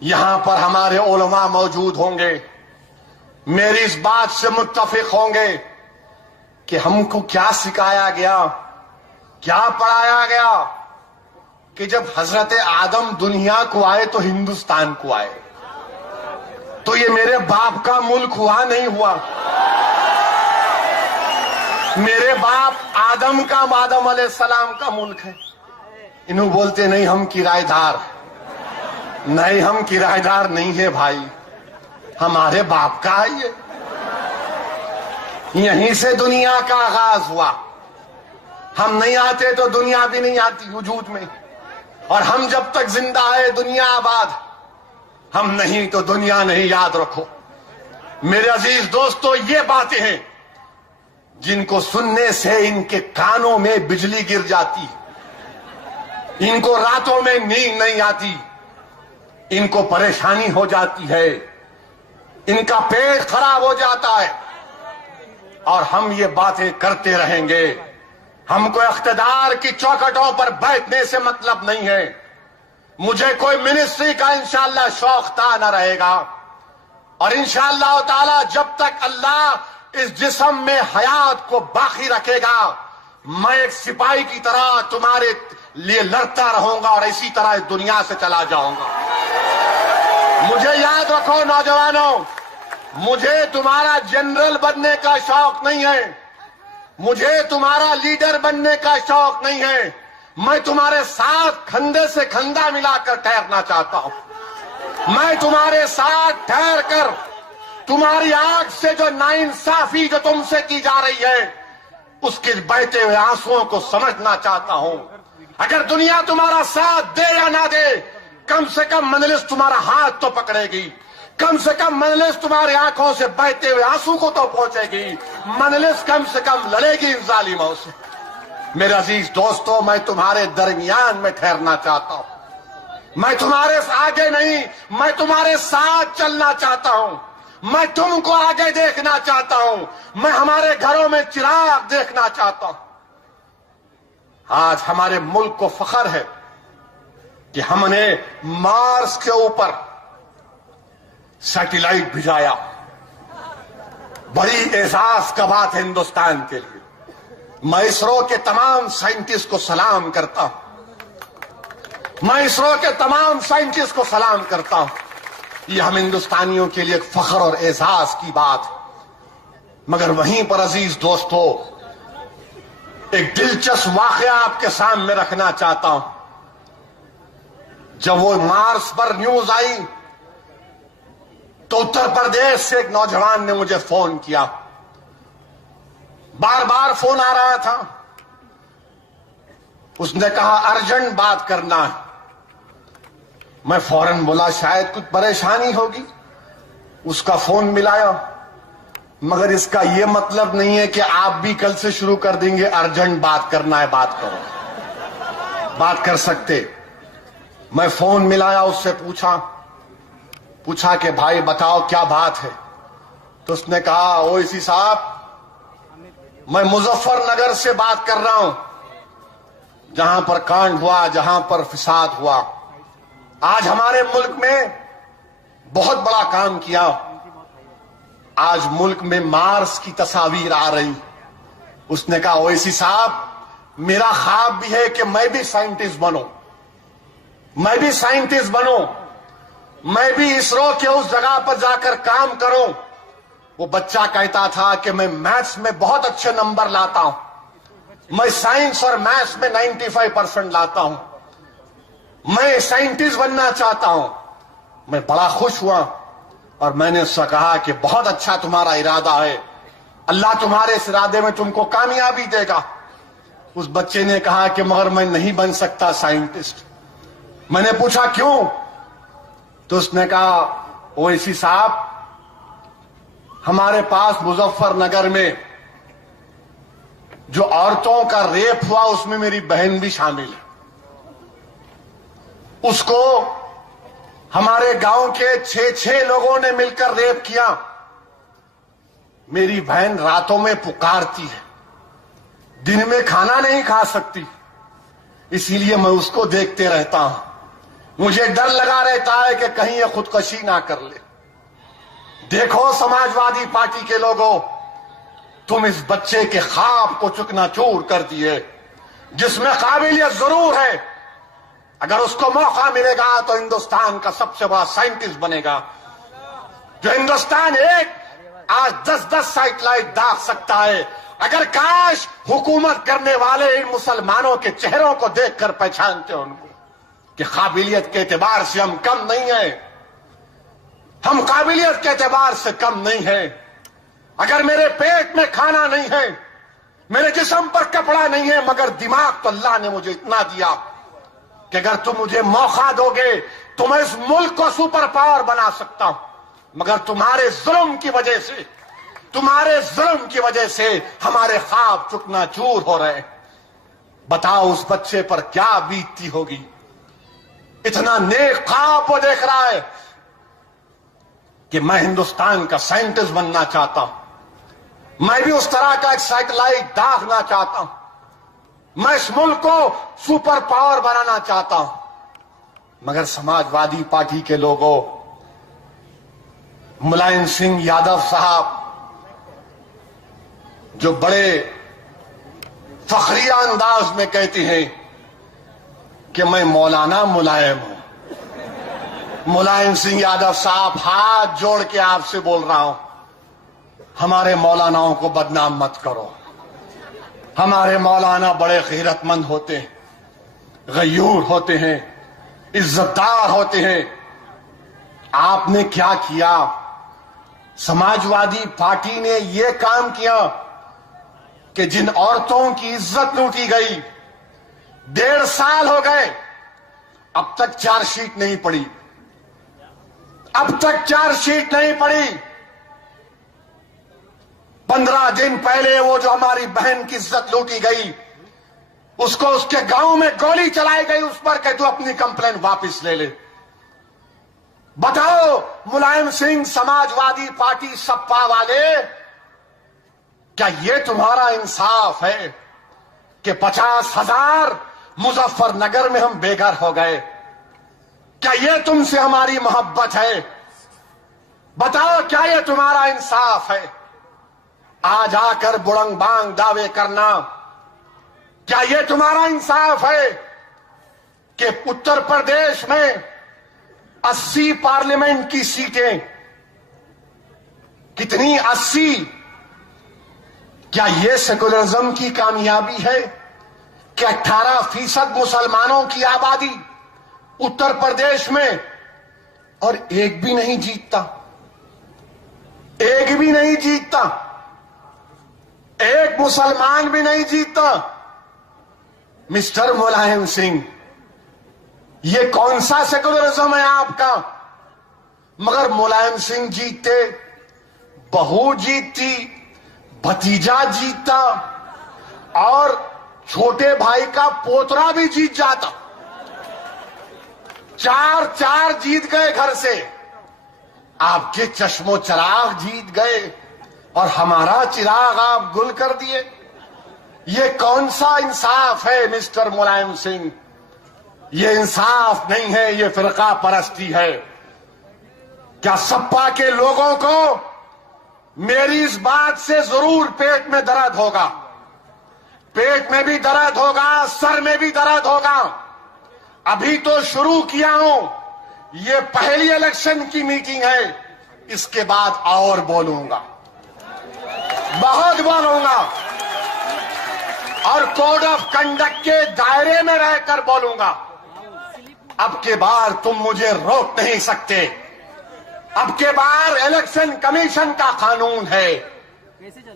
यहां पर हमारे उलमा मौजूद होंगे, मेरी इस बात से मुत्तफिक होंगे कि हमको क्या सिखाया गया, क्या पढ़ाया गया कि जब हजरत आदम दुनिया को आए तो हिंदुस्तान को आए। तो ये मेरे बाप का मुल्क हुआ नहीं हुआ? मेरे बाप आदम का, आदम अलैहिस्सलाम का मुल्क है। इन्हों बोलते नहीं हम किराएदार, नहीं हम किराएदार नहीं है भाई, हमारे बाप का है ये। यहीं से दुनिया का आगाज हुआ। हम नहीं आते तो दुनिया भी नहीं आती वजूद में, और हम जब तक जिंदा है दुनिया आबाद। हम नहीं तो दुनिया नहीं, याद रखो मेरे अजीज दोस्तों। ये बातें हैं जिनको सुनने से इनके कानों में बिजली गिर जाती, इनको रातों में नींद नहीं आती, इनको परेशानी हो जाती है, इनका पेट खराब हो जाता है। और हम ये बातें करते रहेंगे। हमको इख्तिदार की चौखटों पर बैठने से मतलब नहीं है। मुझे कोई मिनिस्ट्री का इंशाअल्लाह शौक था न रहेगा। और इंशाअल्लाह ताला जब तक अल्लाह इस जिस्म में हयात को बाकी रखेगा, मैं एक सिपाही की तरह तुम्हारे लिए लड़ता रहूंगा और इसी तरह इस दुनिया से चला जाऊंगा। मुझे याद रखो नौजवानों, मुझे तुम्हारा जनरल बनने का शौक नहीं है, मुझे तुम्हारा लीडर बनने का शौक नहीं है। मैं तुम्हारे साथ कंधे से कंधा मिलाकर ठहरना चाहता हूं। मैं तुम्हारे साथ ठहर कर तुम्हारी आंख से जो नाइंसाफी जो तुमसे की जा रही है उसके बहते हुए आंसुओं को समझना चाहता हूं। अगर दुनिया तुम्हारा साथ दे या ना दे, कम से कम मजलिस तुम्हारा हाथ तो पकड़ेगी, कम से कम मजलिस तुम्हारी आंखों से बहते हुए आंसू को तो पहुंचेगी, मजलिस कम से कम लड़ेगी इन जालिमों से। मेरे अजीज दोस्तों, मैं तुम्हारे दरमियान में ठहरना चाहता हूं। मैं तुम्हारे आगे नहीं, मैं तुम्हारे साथ चलना चाहता हूं। मैं तुमको आगे देखना चाहता हूं। मैं हमारे घरों में चिराग देखना चाहता हूं। आज हमारे मुल्क को फख्र है कि हमने मार्स के ऊपर सैटेलाइट भिजाया। बड़ी एजाज का बात है हिंदुस्तान के लिए। मैं इसरो के तमाम साइंटिस्ट को सलाम करता हूं। मैं इसरो के तमाम साइंटिस्ट को सलाम करता हूं। ये हम हिंदुस्तानियों के लिए एक फख्र और एजाज की बात है। मगर वहीं पर अजीज दोस्तों, एक दिलचस्प वाकया आपके सामने रखना चाहता हूं। जब वो मार्स पर न्यूज आई तो उत्तर प्रदेश से एक नौजवान ने मुझे फोन किया। बार बार फोन आ रहा था। उसने कहा अर्जेंट बात करना है। मैं फौरन बोला शायद कुछ परेशानी होगी। उसका फोन मिलाया, मगर इसका यह मतलब नहीं है कि आप भी कल से शुरू कर देंगे अर्जेंट बात करना है, बात करो। बात कर सकते। मैं फोन मिलाया, उससे पूछा कि भाई बताओ क्या बात है। तो उसने कहा ओवैसी साहब, मैं मुजफ्फरनगर से बात कर रहा हूं, जहां पर कांड हुआ, जहां पर फिसाद हुआ। आज हमारे मुल्क में बहुत बड़ा काम किया। आज मुल्क में मार्स की तस्वीर आ रही। उसने कहा ओवैसी साहब, मेरा ख्वाब भी है कि मैं भी साइंटिस्ट बनूं, मैं भी साइंटिस्ट बनूं, मैं भी इसरो के उस जगह पर जाकर काम करूं। वो बच्चा कहता था कि मैं मैथ्स में बहुत अच्छे नंबर लाता हूं, मैं साइंस और मैथ्स में 95% लाता हूं, मैं साइंटिस्ट बनना चाहता हूं। मैं बड़ा खुश हुआ और मैंने उससे कहा कि बहुत अच्छा तुम्हारा इरादा है, अल्लाह तुम्हारे इस इरादे में तुमको कामयाबी देगा। उस बच्चे ने कहा कि मगर मैं नहीं बन सकता साइंटिस्ट। मैंने पूछा क्यों? तो उसने कहा ओवैसी साहब, हमारे पास मुजफ्फरनगर में जो औरतों का रेप हुआ उसमें मेरी बहन भी शामिल है। उसको हमारे गांव के 6 लोगों ने मिलकर रेप किया। मेरी बहन रातों में पुकारती है, दिन में खाना नहीं खा सकती, इसीलिए मैं उसको देखते रहता हूं। मुझे डर लगा रहता है कि कहीं ये खुदकशी ना कर ले। देखो समाजवादी पार्टी के लोगों, तुम इस बच्चे के ख्वाब को चकनाचूर कर दिए, जिसमें काबिलियत जरूर है। अगर उसको मौका मिलेगा तो हिंदुस्तान का सबसे बड़ा साइंटिस्ट बनेगा। जो हिंदुस्तान आज 10-10 सैटेलाइट दाग सकता है। अगर काश हुकूमत करने वाले इन मुसलमानों के चेहरों को देखकर पहचानते उनको कि काबिलियत के एतबार से हम कम नहीं है, हम काबिलियत के एतबार से कम नहीं है। अगर मेरे पेट में खाना नहीं है, मेरे जिस्म पर कपड़ा नहीं है, मगर दिमाग तो अल्लाह ने मुझे इतना दिया कि अगर तुम मुझे मौका दोगे तो मैं इस मुल्क को सुपर पावर बना सकता हूं। मगर तुम्हारे जुल्म की वजह से, तुम्हारे जुल्म की वजह से हमारे ख्वाब चकनाचूर हो रहे हैं। बताओ उस बच्चे पर क्या बीतती होगी। इतना नेक ख्वाब वो देख रहा है कि मैं हिंदुस्तान का साइंटिस्ट बनना चाहता हूं, मैं भी उस तरह का एक सैटेलाइट दागना चाहता हूं, मैं इस मुल्क को सुपर पावर बनाना चाहता हूं। मगर समाजवादी पार्टी के लोगों, मुलायम सिंह यादव साहब जो बड़े फखरिया अंदाज में कहते हैं कि मैं मौलाना मुलायम हूं। मुलायम सिंह यादव साहब, हाथ जोड़ के आपसे बोल रहा हूं, हमारे मौलानाओं को बदनाम मत करो। हमारे मौलाना बड़े गैरतमंद होते हैं, गयूर होते हैं, इज्जतदार होते हैं। आपने क्या किया? समाजवादी पार्टी ने यह काम किया कि जिन औरतों की इज्जत लूटी गई, 1.5 साल हो गए, अब तक चार्जशीट नहीं पड़ी, अब तक चार्जशीट नहीं पड़ी। 15 दिन पहले वो जो हमारी बहन की इज्जत लूटी गई, उसको उसके गांव में गोली चलाई गई, उस पर कह तू अपनी कंप्लेन वापस ले ले। बताओ मुलायम सिंह, समाजवादी पार्टी सपा वाले, क्या ये तुम्हारा इंसाफ है कि 50,000 मुजफ्फरनगर में हम बेघर हो गए? क्या ये तुमसे हमारी मोहब्बत है? बताओ क्या ये तुम्हारा इंसाफ है? आज आकर बुड़ंग बांग दावे करना, क्या ये तुम्हारा इंसाफ है कि उत्तर प्रदेश में 80 पार्लियामेंट की सीटें, कितनी 80, क्या यह सेकुलरिज्म की कामयाबी है कि 18% मुसलमानों की आबादी उत्तर प्रदेश में, और एक भी नहीं जीतता, एक भी नहीं जीतता, एक मुसलमान भी नहीं जीतता। मिस्टर मुलायम सिंह, ये कौन सा सेकुलरिज्म है आपका? मगर मुलायम सिंह जीते, बहू जीतती, भतीजा जीतता, और छोटे भाई का पोतरा भी जीत जाता। 4 जीत गए घर से। आपके चश्मो चिराग जीत गए और हमारा चिराग आप गुल कर दिए। ये कौन सा इंसाफ है मिस्टर मुलायम सिंह? ये इंसाफ नहीं है, ये फिरका परस्ती है। क्या सपा के लोगों को मेरी इस बात से जरूर पेट में दर्द होगा, पेट में भी दर्द होगा, सर में भी दर्द होगा। अभी तो शुरू किया हूं, ये पहली इलेक्शन की मीटिंग है, इसके बाद और बोलूंगा, बहुत बोलूंगा, और कोड ऑफ कंडक्ट के दायरे में रहकर बोलूंगा। अब के बार तुम मुझे रोक नहीं सकते। अब के बार इलेक्शन कमीशन का कानून है,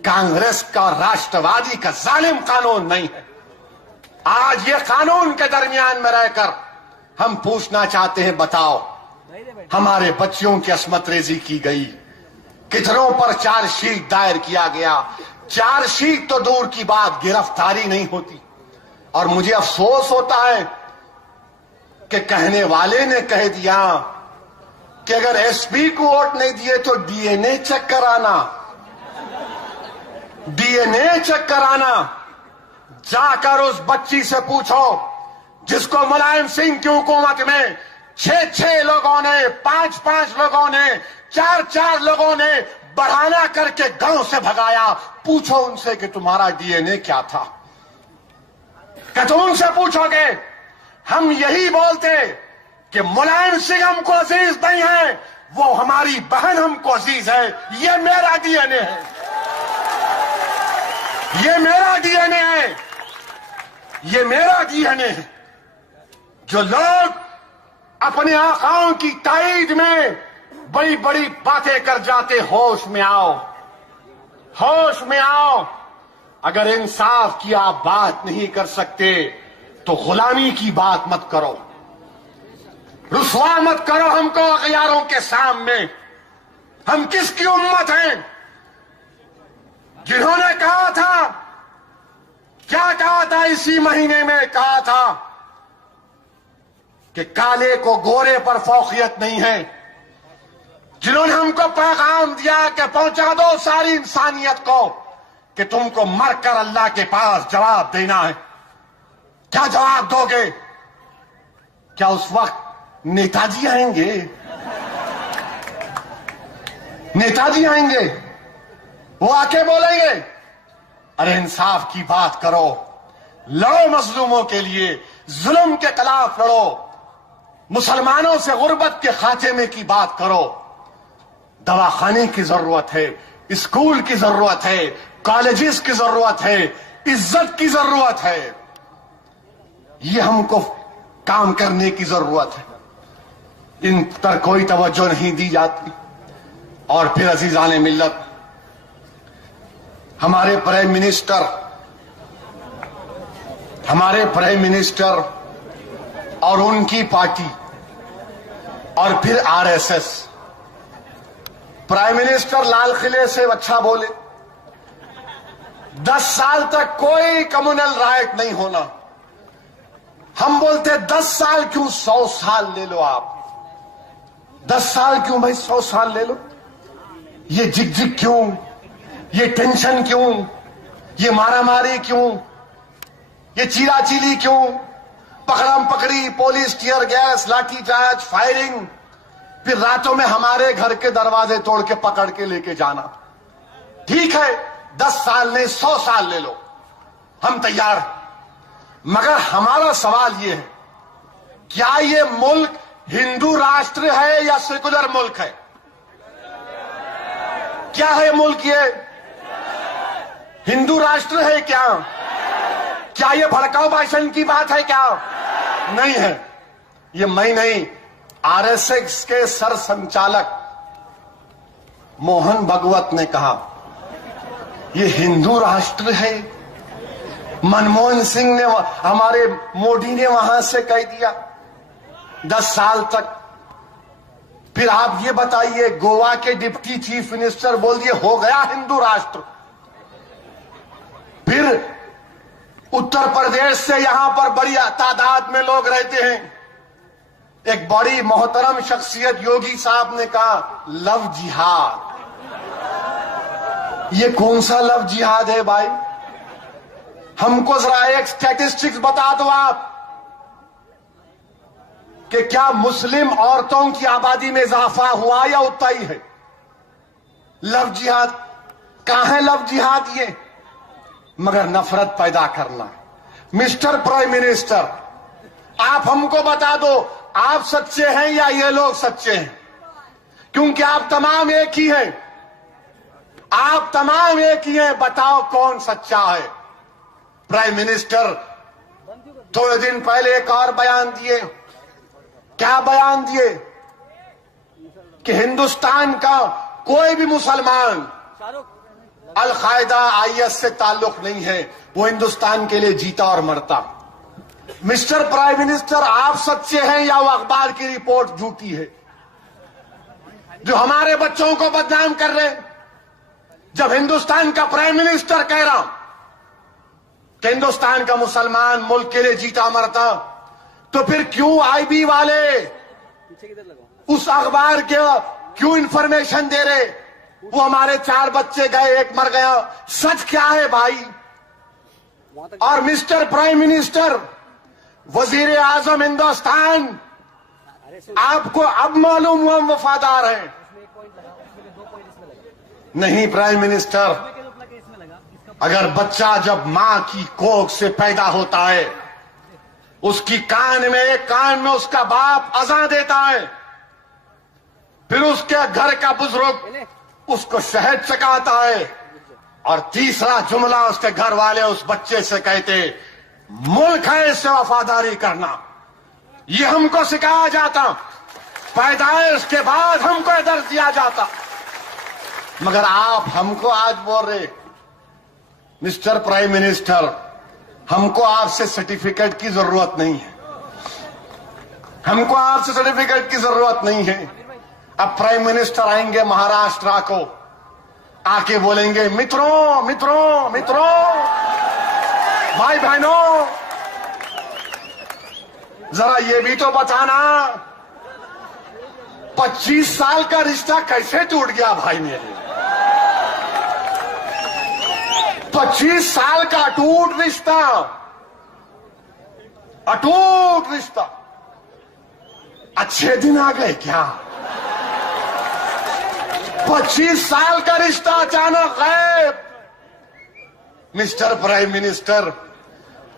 कांग्रेस का, राष्ट्रवादी का जालिम कानून नहीं है। आज ये कानून के दरमियान में रहकर हम पूछना चाहते हैं, बताओ हमारे बच्चियों की अस्मत रेजी की गई, कितनों पर चार्जशीट दायर किया गया। चार्जशीट तो दूर की बात, गिरफ्तारी नहीं होती। और मुझे अफसोस होता है कि कहने वाले ने कह दिया कि अगर एसपी को वोट नहीं दिए तो डीएनए चेक कराना, डीएनए चेक कराना। जाकर उस बच्ची से पूछो जिसको मुलायम सिंह की हुकूमत में 6 लोगों ने, 5 लोगों ने, 4 लोगों ने बढ़ाना करके गांव से भगाया। पूछो उनसे कि तुम्हारा डीएनए क्या था। क्या तुम उनसे पूछोगे? हम यही बोलते कि मुलायम सिंह हमको अजीज नहीं है, वो हमारी बहन हमको अजीज है। ये मेरा डीएनए है, ये मेरा डीएनए है, ये मेरा डीएनए है। जो लोग अपने आकाओं की ताईद में बड़ी बड़ी बातें कर जाते, होश में आओ, होश में आओ। अगर इंसाफ की आप बात नहीं कर सकते तो गुलामी की बात मत करो, रुसवा मत करो हमको अगयारों के सामने। हम किसकी उम्मत हैं? जिन्होंने कहा था, क्या कहा था इसी महीने में? कहा था कि काले को गोरे पर फौकियत नहीं है। जिन्होंने हमको पैगाम दिया कि पहुंचा दो सारी इंसानियत को कि तुमको मरकर अल्लाह के पास जवाब देना है। क्या जवाब दोगे? क्या उस वक्त नेताजी आएंगे? नेताजी आएंगे, वो आके बोलेंगे अरे इंसाफ की बात करो, लड़ो मजलूमों के लिए, जुल्म के खिलाफ लड़ो, मुसलमानों से गुर्बत के खात्मे की बात करो। दवाखाने की जरूरत है, स्कूल की जरूरत है, कॉलेजेस की जरूरत है, इज्जत की जरूरत है। ये हमको काम करने की जरूरत है। इन पर कोई तवज्जो नहीं दी जाती। और फिर अजीजान मिल्लत, हमारे प्राइम मिनिस्टर और उनकी पार्टी और फिर आरएसएस। प्राइम मिनिस्टर लाल किले से अच्छा बोले 10 साल तक कोई कम्युनल राइट नहीं होना। हम बोलते 10 साल क्यों, 100 साल ले लो आप। 10 साल क्यों भाई, 100 साल ले लो। ये झिकझिक क्यों, ये टेंशन क्यों, ये मारामारी क्यों, ये चीराचीली क्यों, पकड़म पकड़ी, police tear gas, lathicharge, firing, फिर रातों में हमारे घर के दरवाजे तोड़ के पकड़ के लेके जाना। ठीक है 10 साल नहीं 100 साल ले लो, हम तैयार हैं। मगर हमारा सवाल यह है, क्या ये मुल्क हिंदू राष्ट्र है या सेकुलर मुल्क है? क्या है मुल्क? ये हिंदू राष्ट्र है क्या? क्या ये भड़काऊ भाषण की बात है क्या? नहीं है। ये मैं नहीं, आरएसएस के सर संचालक मोहन भगवत ने कहा ये हिंदू राष्ट्र है। मनमोहन सिंह ने, हमारे मोदी ने वहां से कह दिया 10 साल तक। फिर आप ये बताइए, गोवा के डिप्टी चीफ मिनिस्टर बोल दिए हो गया हिंदू राष्ट्र। फिर उत्तर प्रदेश से यहां पर बड़ी तादाद में लोग रहते हैं। एक बड़ी मोहतरम शख्सियत योगी साहब ने कहा लव जिहाद। ये कौन सा लव जिहाद है भाई? हमको जरा एक स्टैटिस्टिक्स बता दो आप कि क्या मुस्लिम औरतों की आबादी में इजाफा हुआ या उतना ही है? लव जिहाद कहां है? लव जिहाद ये मगर नफरत पैदा करना। मिस्टर प्राइम मिनिस्टर, आप हमको बता दो आप सच्चे हैं या ये लोग सच्चे हैं? क्योंकि आप तमाम एक ही हैं, आप तमाम एक ही हैं। बताओ कौन सच्चा है? प्राइम मिनिस्टर थोड़े दिन पहले एक और बयान दिए। क्या बयान दिए? कि हिंदुस्तान का कोई भी मुसलमान अल-कायदा आईएस से ताल्लुक नहीं है, वो हिंदुस्तान के लिए जीता और मरता। मिस्टर प्राइम मिनिस्टर, आप सच्चे हैं या वो अखबार की रिपोर्ट झूठी है? जो हमारे बच्चों को बदनाम कर रहे हैं। जब हिंदुस्तान का प्राइम मिनिस्टर कह रहा कि हिंदुस्तान का मुसलमान मुल्क के लिए जीता मरता, तो फिर क्यों आईबी वाले पीछे किधर लगाओ? उस अखबार के क्यों इंफॉर्मेशन दे रहे? वो हमारे 4 बच्चे गए, 1 मर गया। सच क्या है भाई? वहां तक और मिस्टर प्राइम मिनिस्टर, वजीर आजम हिंदुस्तान, अरे सुन, आपको अब मालूम हुआ हम वफादार हैं? इसमें 1 पॉइंट लगा, इसमें 2 पॉइंट इसमें लगा, नहीं प्राइम मिनिस्टर, इसमें के लगा इसमें लगा, इसका अगर बच्चा जब मां की कोख से पैदा होता है, उसकी कान में, एक कान में उसका बाप अज़ान देता है, फिर उसके घर का बुजुर्ग उसको शहद चकाता है, और तीसरा जुमला उसके घर वाले उस बच्चे से कहते, मुल्क है इससे वफादारी करना। ये हमको सिखाया जाता, पैदाइश के बाद हमको ये दर्ज दिया जाता। मगर आप हमको आज बोल रहे, मिस्टर प्राइम मिनिस्टर, हमको आपसे सर्टिफिकेट की जरूरत नहीं है, हमको आपसे सर्टिफिकेट की जरूरत नहीं है। अब प्राइम मिनिस्टर आएंगे महाराष्ट्र को, आके बोलेंगे, मित्रों मित्रों मित्रों, भाई बहनों, जरा ये भी तो बताना 25 साल का रिश्ता कैसे टूट गया भाई मेरे? 25 साल का अटूट रिश्ता, अटूट रिश्ता, अच्छे दिन आ गए क्या? 25 साल का रिश्ता अचानक गायब। मिस्टर प्राइम मिनिस्टर,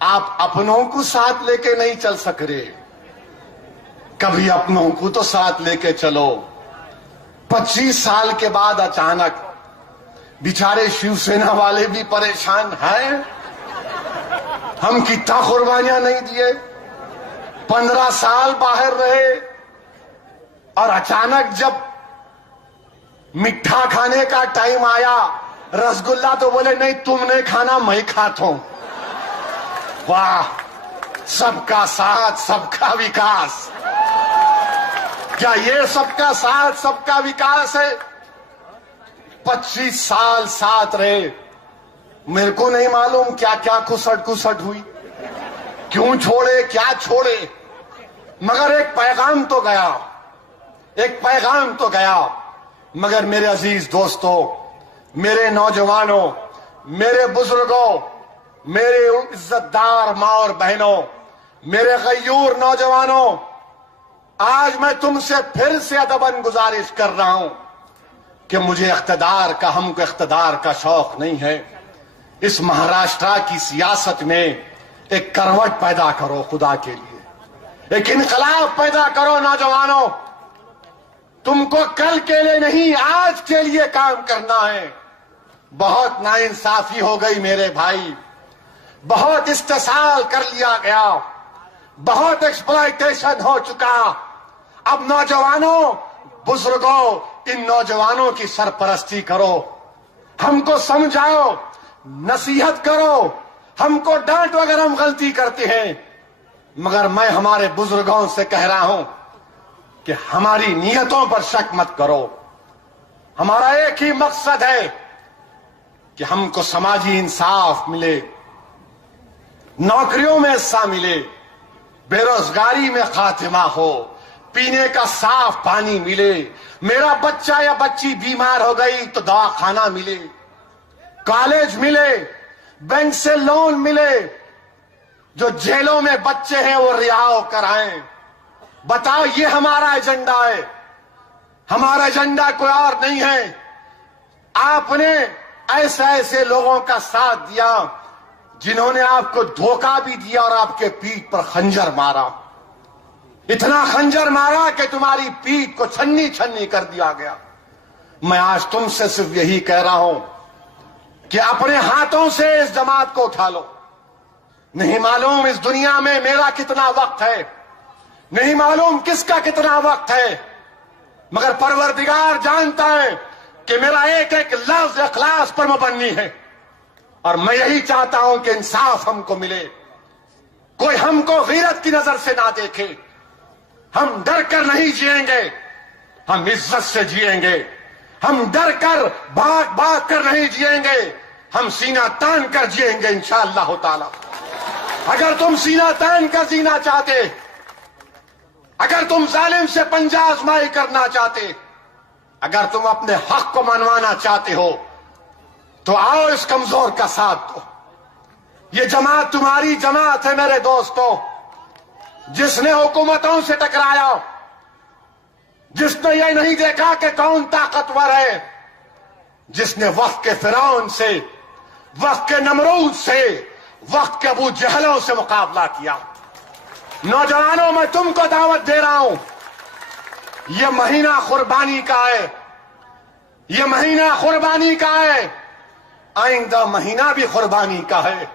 आप अपनों को साथ लेके नहीं चल सक रहे, कभी अपनों को तो साथ लेके चलो। 25 साल के बाद अचानक बेचारे शिवसेना वाले भी परेशान हैं। हम कितना कुर्बानियां नहीं दिए, 15 साल बाहर रहे, और अचानक जब मिठा खाने का टाइम आया, रसगुल्ला, तो बोले नहीं तुमने खाना मैं खाता हूं। वाह, सबका साथ सबका विकास। क्या ये सबका साथ सबका विकास है? 25 साल साथ रहे, मेरे को नहीं मालूम क्या क्या कुसट कुसट हुई, क्यों छोड़े, क्या छोड़े, मगर एक पैगाम तो गया, एक पैगाम तो गया। मगर मेरे अजीज दोस्तों, मेरे नौजवानों, मेरे बुजुर्गों, मेरे इज्जतदार माँ और बहनों, मेरे गयूर नौजवानों, आज मैं तुमसे फिर से अदबन गुजारिश कर रहा हूं कि मुझे इख्तिदार का, हमको इख्तिदार का शौक नहीं है। इस महाराष्ट्र की सियासत में एक करवट पैदा करो खुदा के लिए, एक इनकलाब पैदा करो नौजवानों। तुमको कल के लिए नहीं, आज के लिए काम करना है। बहुत नाइंसाफी हो गई मेरे भाई, बहुत इस्तेसाल कर लिया गया, बहुत एक्सप्लॉयटेशन हो चुका। अब नौजवानों, बुजुर्गों, इन नौजवानों की सरपरस्ती करो, हमको समझाओ, नसीहत करो, हमको डांटो अगर हम गलती करते हैं। मगर मैं हमारे बुजुर्गों से कह रहा हूं कि हमारी नियतों पर शक मत करो। हमारा एक ही मकसद है कि हमको समाजी इंसाफ मिले, नौकरियों में हिस्सा मिले, बेरोजगारी में खात्मा हो, पीने का साफ पानी मिले, मेरा बच्चा या बच्ची बीमार हो गई तो दवाखाना मिले, कॉलेज मिले, बैंक से लोन मिले, जो जेलों में बच्चे हैं वो रिहा कराएं। बताओ, ये हमारा एजेंडा है, हमारा एजेंडा कोई और नहीं है। आपने ऐसे ऐसे लोगों का साथ दिया जिन्होंने आपको धोखा भी दिया और आपके पीठ पर खंजर मारा, इतना खंजर मारा कि तुम्हारी पीठ को छन्नी छन्नी कर दिया गया। मैं आज तुमसे सिर्फ यही कह रहा हूं कि अपने हाथों से इस जमात को उठा लो। नहीं मालूम इस दुनिया में मेरा कितना वक्त है, नहीं मालूम किसका कितना वक्त है, मगर परवरदिगार जानता है कि मेरा एक एक लफ्ज इखलास पर मबनी है। और मैं यही चाहता हूं कि इंसाफ हमको मिले, कोई हमको गीरत की नजर से ना देखे। हम डर कर नहीं जिएंगे, हम इज्जत से जिएंगे। हम डर कर भाग भाग कर नहीं जिएंगे, हम सीना तान कर जिएंगे इंशाअल्लाह ताला। अगर तुम सीना तान कर जीना चाहते, अगर तुम जालिम से पंजा आजमाई करना चाहते, अगर तुम अपने हक को मनवाना चाहते हो, तो आओ इस कमजोर का साथ दो। ये जमात तुम्हारी जमात है मेरे दोस्तों, जिसने हुकूमतों से टकराया, जिसने ये नहीं देखा कि कौन ताकतवर है, जिसने वक्त के फिरौन से, वक्त के नमरूद से, वक्त के अबू जहलों से मुकाबला किया। नौजवानों, मैं तुमको दावत दे रहा हूं, यह महीना कुर्बानी का है, यह महीना कुर्बानी का है, आइंदा महीना भी कुर्बानी का है।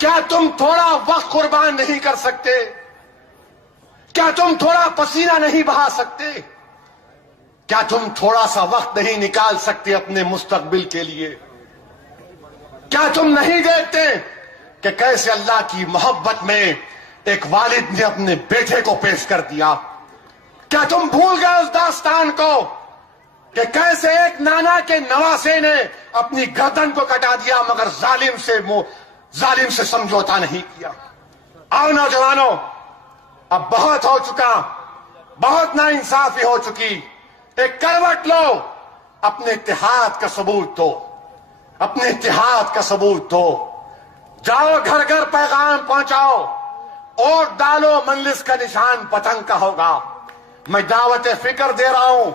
क्या तुम थोड़ा वक्त कुर्बान नहीं कर सकते? क्या तुम थोड़ा पसीना नहीं बहा सकते? क्या तुम थोड़ा सा वक्त नहीं निकाल सकते अपने मुस्तकबिल के लिए? क्या तुम नहीं देखते कि कैसे अल्लाह की मोहब्बत में एक वालिद ने अपने बेटे को पेश कर दिया? क्या तुम भूल गए उस दास्तान को कि कैसे एक नाना के नवासे ने अपनी गर्दन को कटा दिया मगर जालिम से समझौता नहीं किया? आओ नौजवानों, अब बहुत हो चुका, बहुत नाइंसाफी हो चुकी। एक करवट लो, अपने इत्तेहाद का सबूत दो, अपने इत्तेहाद का सबूत दो। जाओ घर घर पैगाम पहुंचाओ, वोट डालो, मंजिल का निशान पतंग का होगा। मैं दावत फिक्र दे रहा हूं,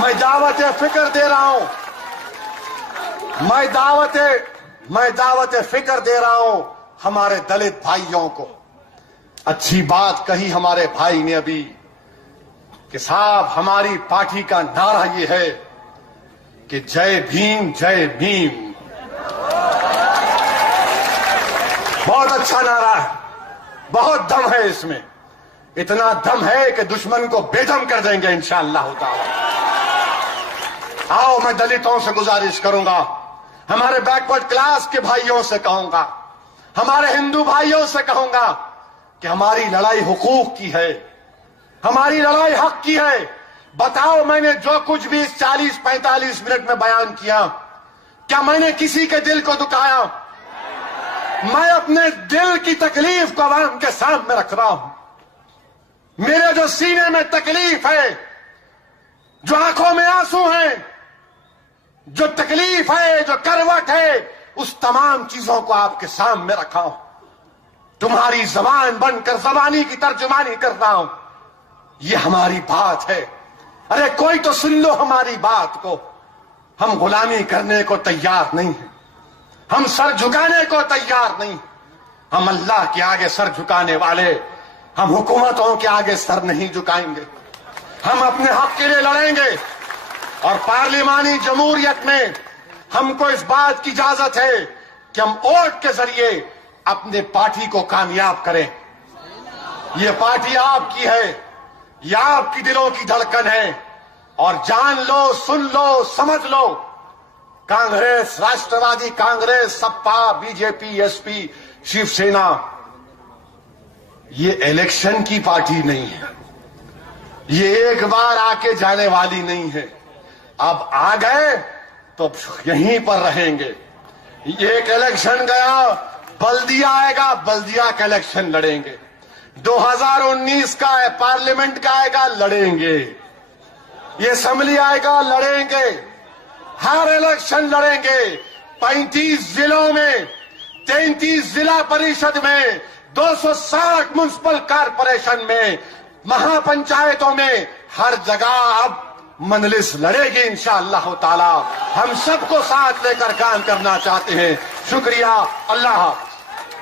मैं दावत फिक्र दे रहा हूं, मैं दावत फिक्र दे रहा हूं हमारे दलित भाइयों को। अच्छी बात कही हमारे भाई ने अभी कि साहब, हमारी पार्टी का नारा ये है कि जय भीम जय भीम। बहुत अच्छा नारा है, बहुत दम है इसमें, इतना दम है कि दुश्मन को बेदम कर देंगे इंशाअल्लाह ताला। आओ, मैं दलितों से गुजारिश करूंगा, हमारे बैकवर्ड क्लास के भाइयों से कहूंगा, हमारे हिंदू भाइयों से कहूंगा कि हमारी लड़ाई हुकूक की है, हमारी लड़ाई हक की है। बताओ, मैंने जो कुछ भी इस 40-45 मिनट में बयान किया, क्या मैंने किसी के दिल को दुखाया? मैं अपने दिल की तकलीफ को आवाम के सामने रख रहा हूं। मेरे जो सीने में तकलीफ है, जो आंखों में आंसू हैं, जो तकलीफ है, जो करवट है, उस तमाम चीजों को आपके सामने रखा हूं। तुम्हारी जबान बनकर जबानी की तर्जुमानी कर रहा हूं। यह हमारी बात है। अरे कोई तो सुन लो हमारी बात को। हम गुलामी करने को तैयार नहीं हैं, हम सर झुकाने को तैयार नहीं। हम अल्लाह के आगे सर झुकाने वाले, हम हुकूमतों के आगे सर नहीं झुकाएंगे। हम अपने हक के लिए लड़ेंगे और पार्लिमानी जमहूरियत में हमको इस बात की इजाजत है कि हम वोट के जरिए अपने पार्टी को कामयाब करें। ये पार्टी आपकी है, ये आपकी दिलों की धड़कन है। और जान लो, सुन लो, समझ लो, कांग्रेस, राष्ट्रवादी कांग्रेस, सपा, बीजेपी, एसपी, शिवसेना, ये इलेक्शन की पार्टी नहीं है, ये एक बार आके जाने वाली नहीं है। अब आ गए तो यहीं पर रहेंगे। एक इलेक्शन गया, बल्दिया आएगा, बल्दिया का इलेक्शन लड़ेंगे। 2019 का है, पार्लियामेंट का आएगा, लड़ेंगे। ये असेंबली आएगा, लड़ेंगे। हर इलेक्शन लड़ेंगे। 35 जिलों में, 33 जिला परिषद में, 260 म्युनिसिपल कारपोरेशन में, महापंचायतों में, हर जगह अब मंजलिस लड़ेगी इंशाअल्लाह ताला। हम सबको साथ लेकर काम करना चाहते हैं। शुक्रिया। अल्लाह।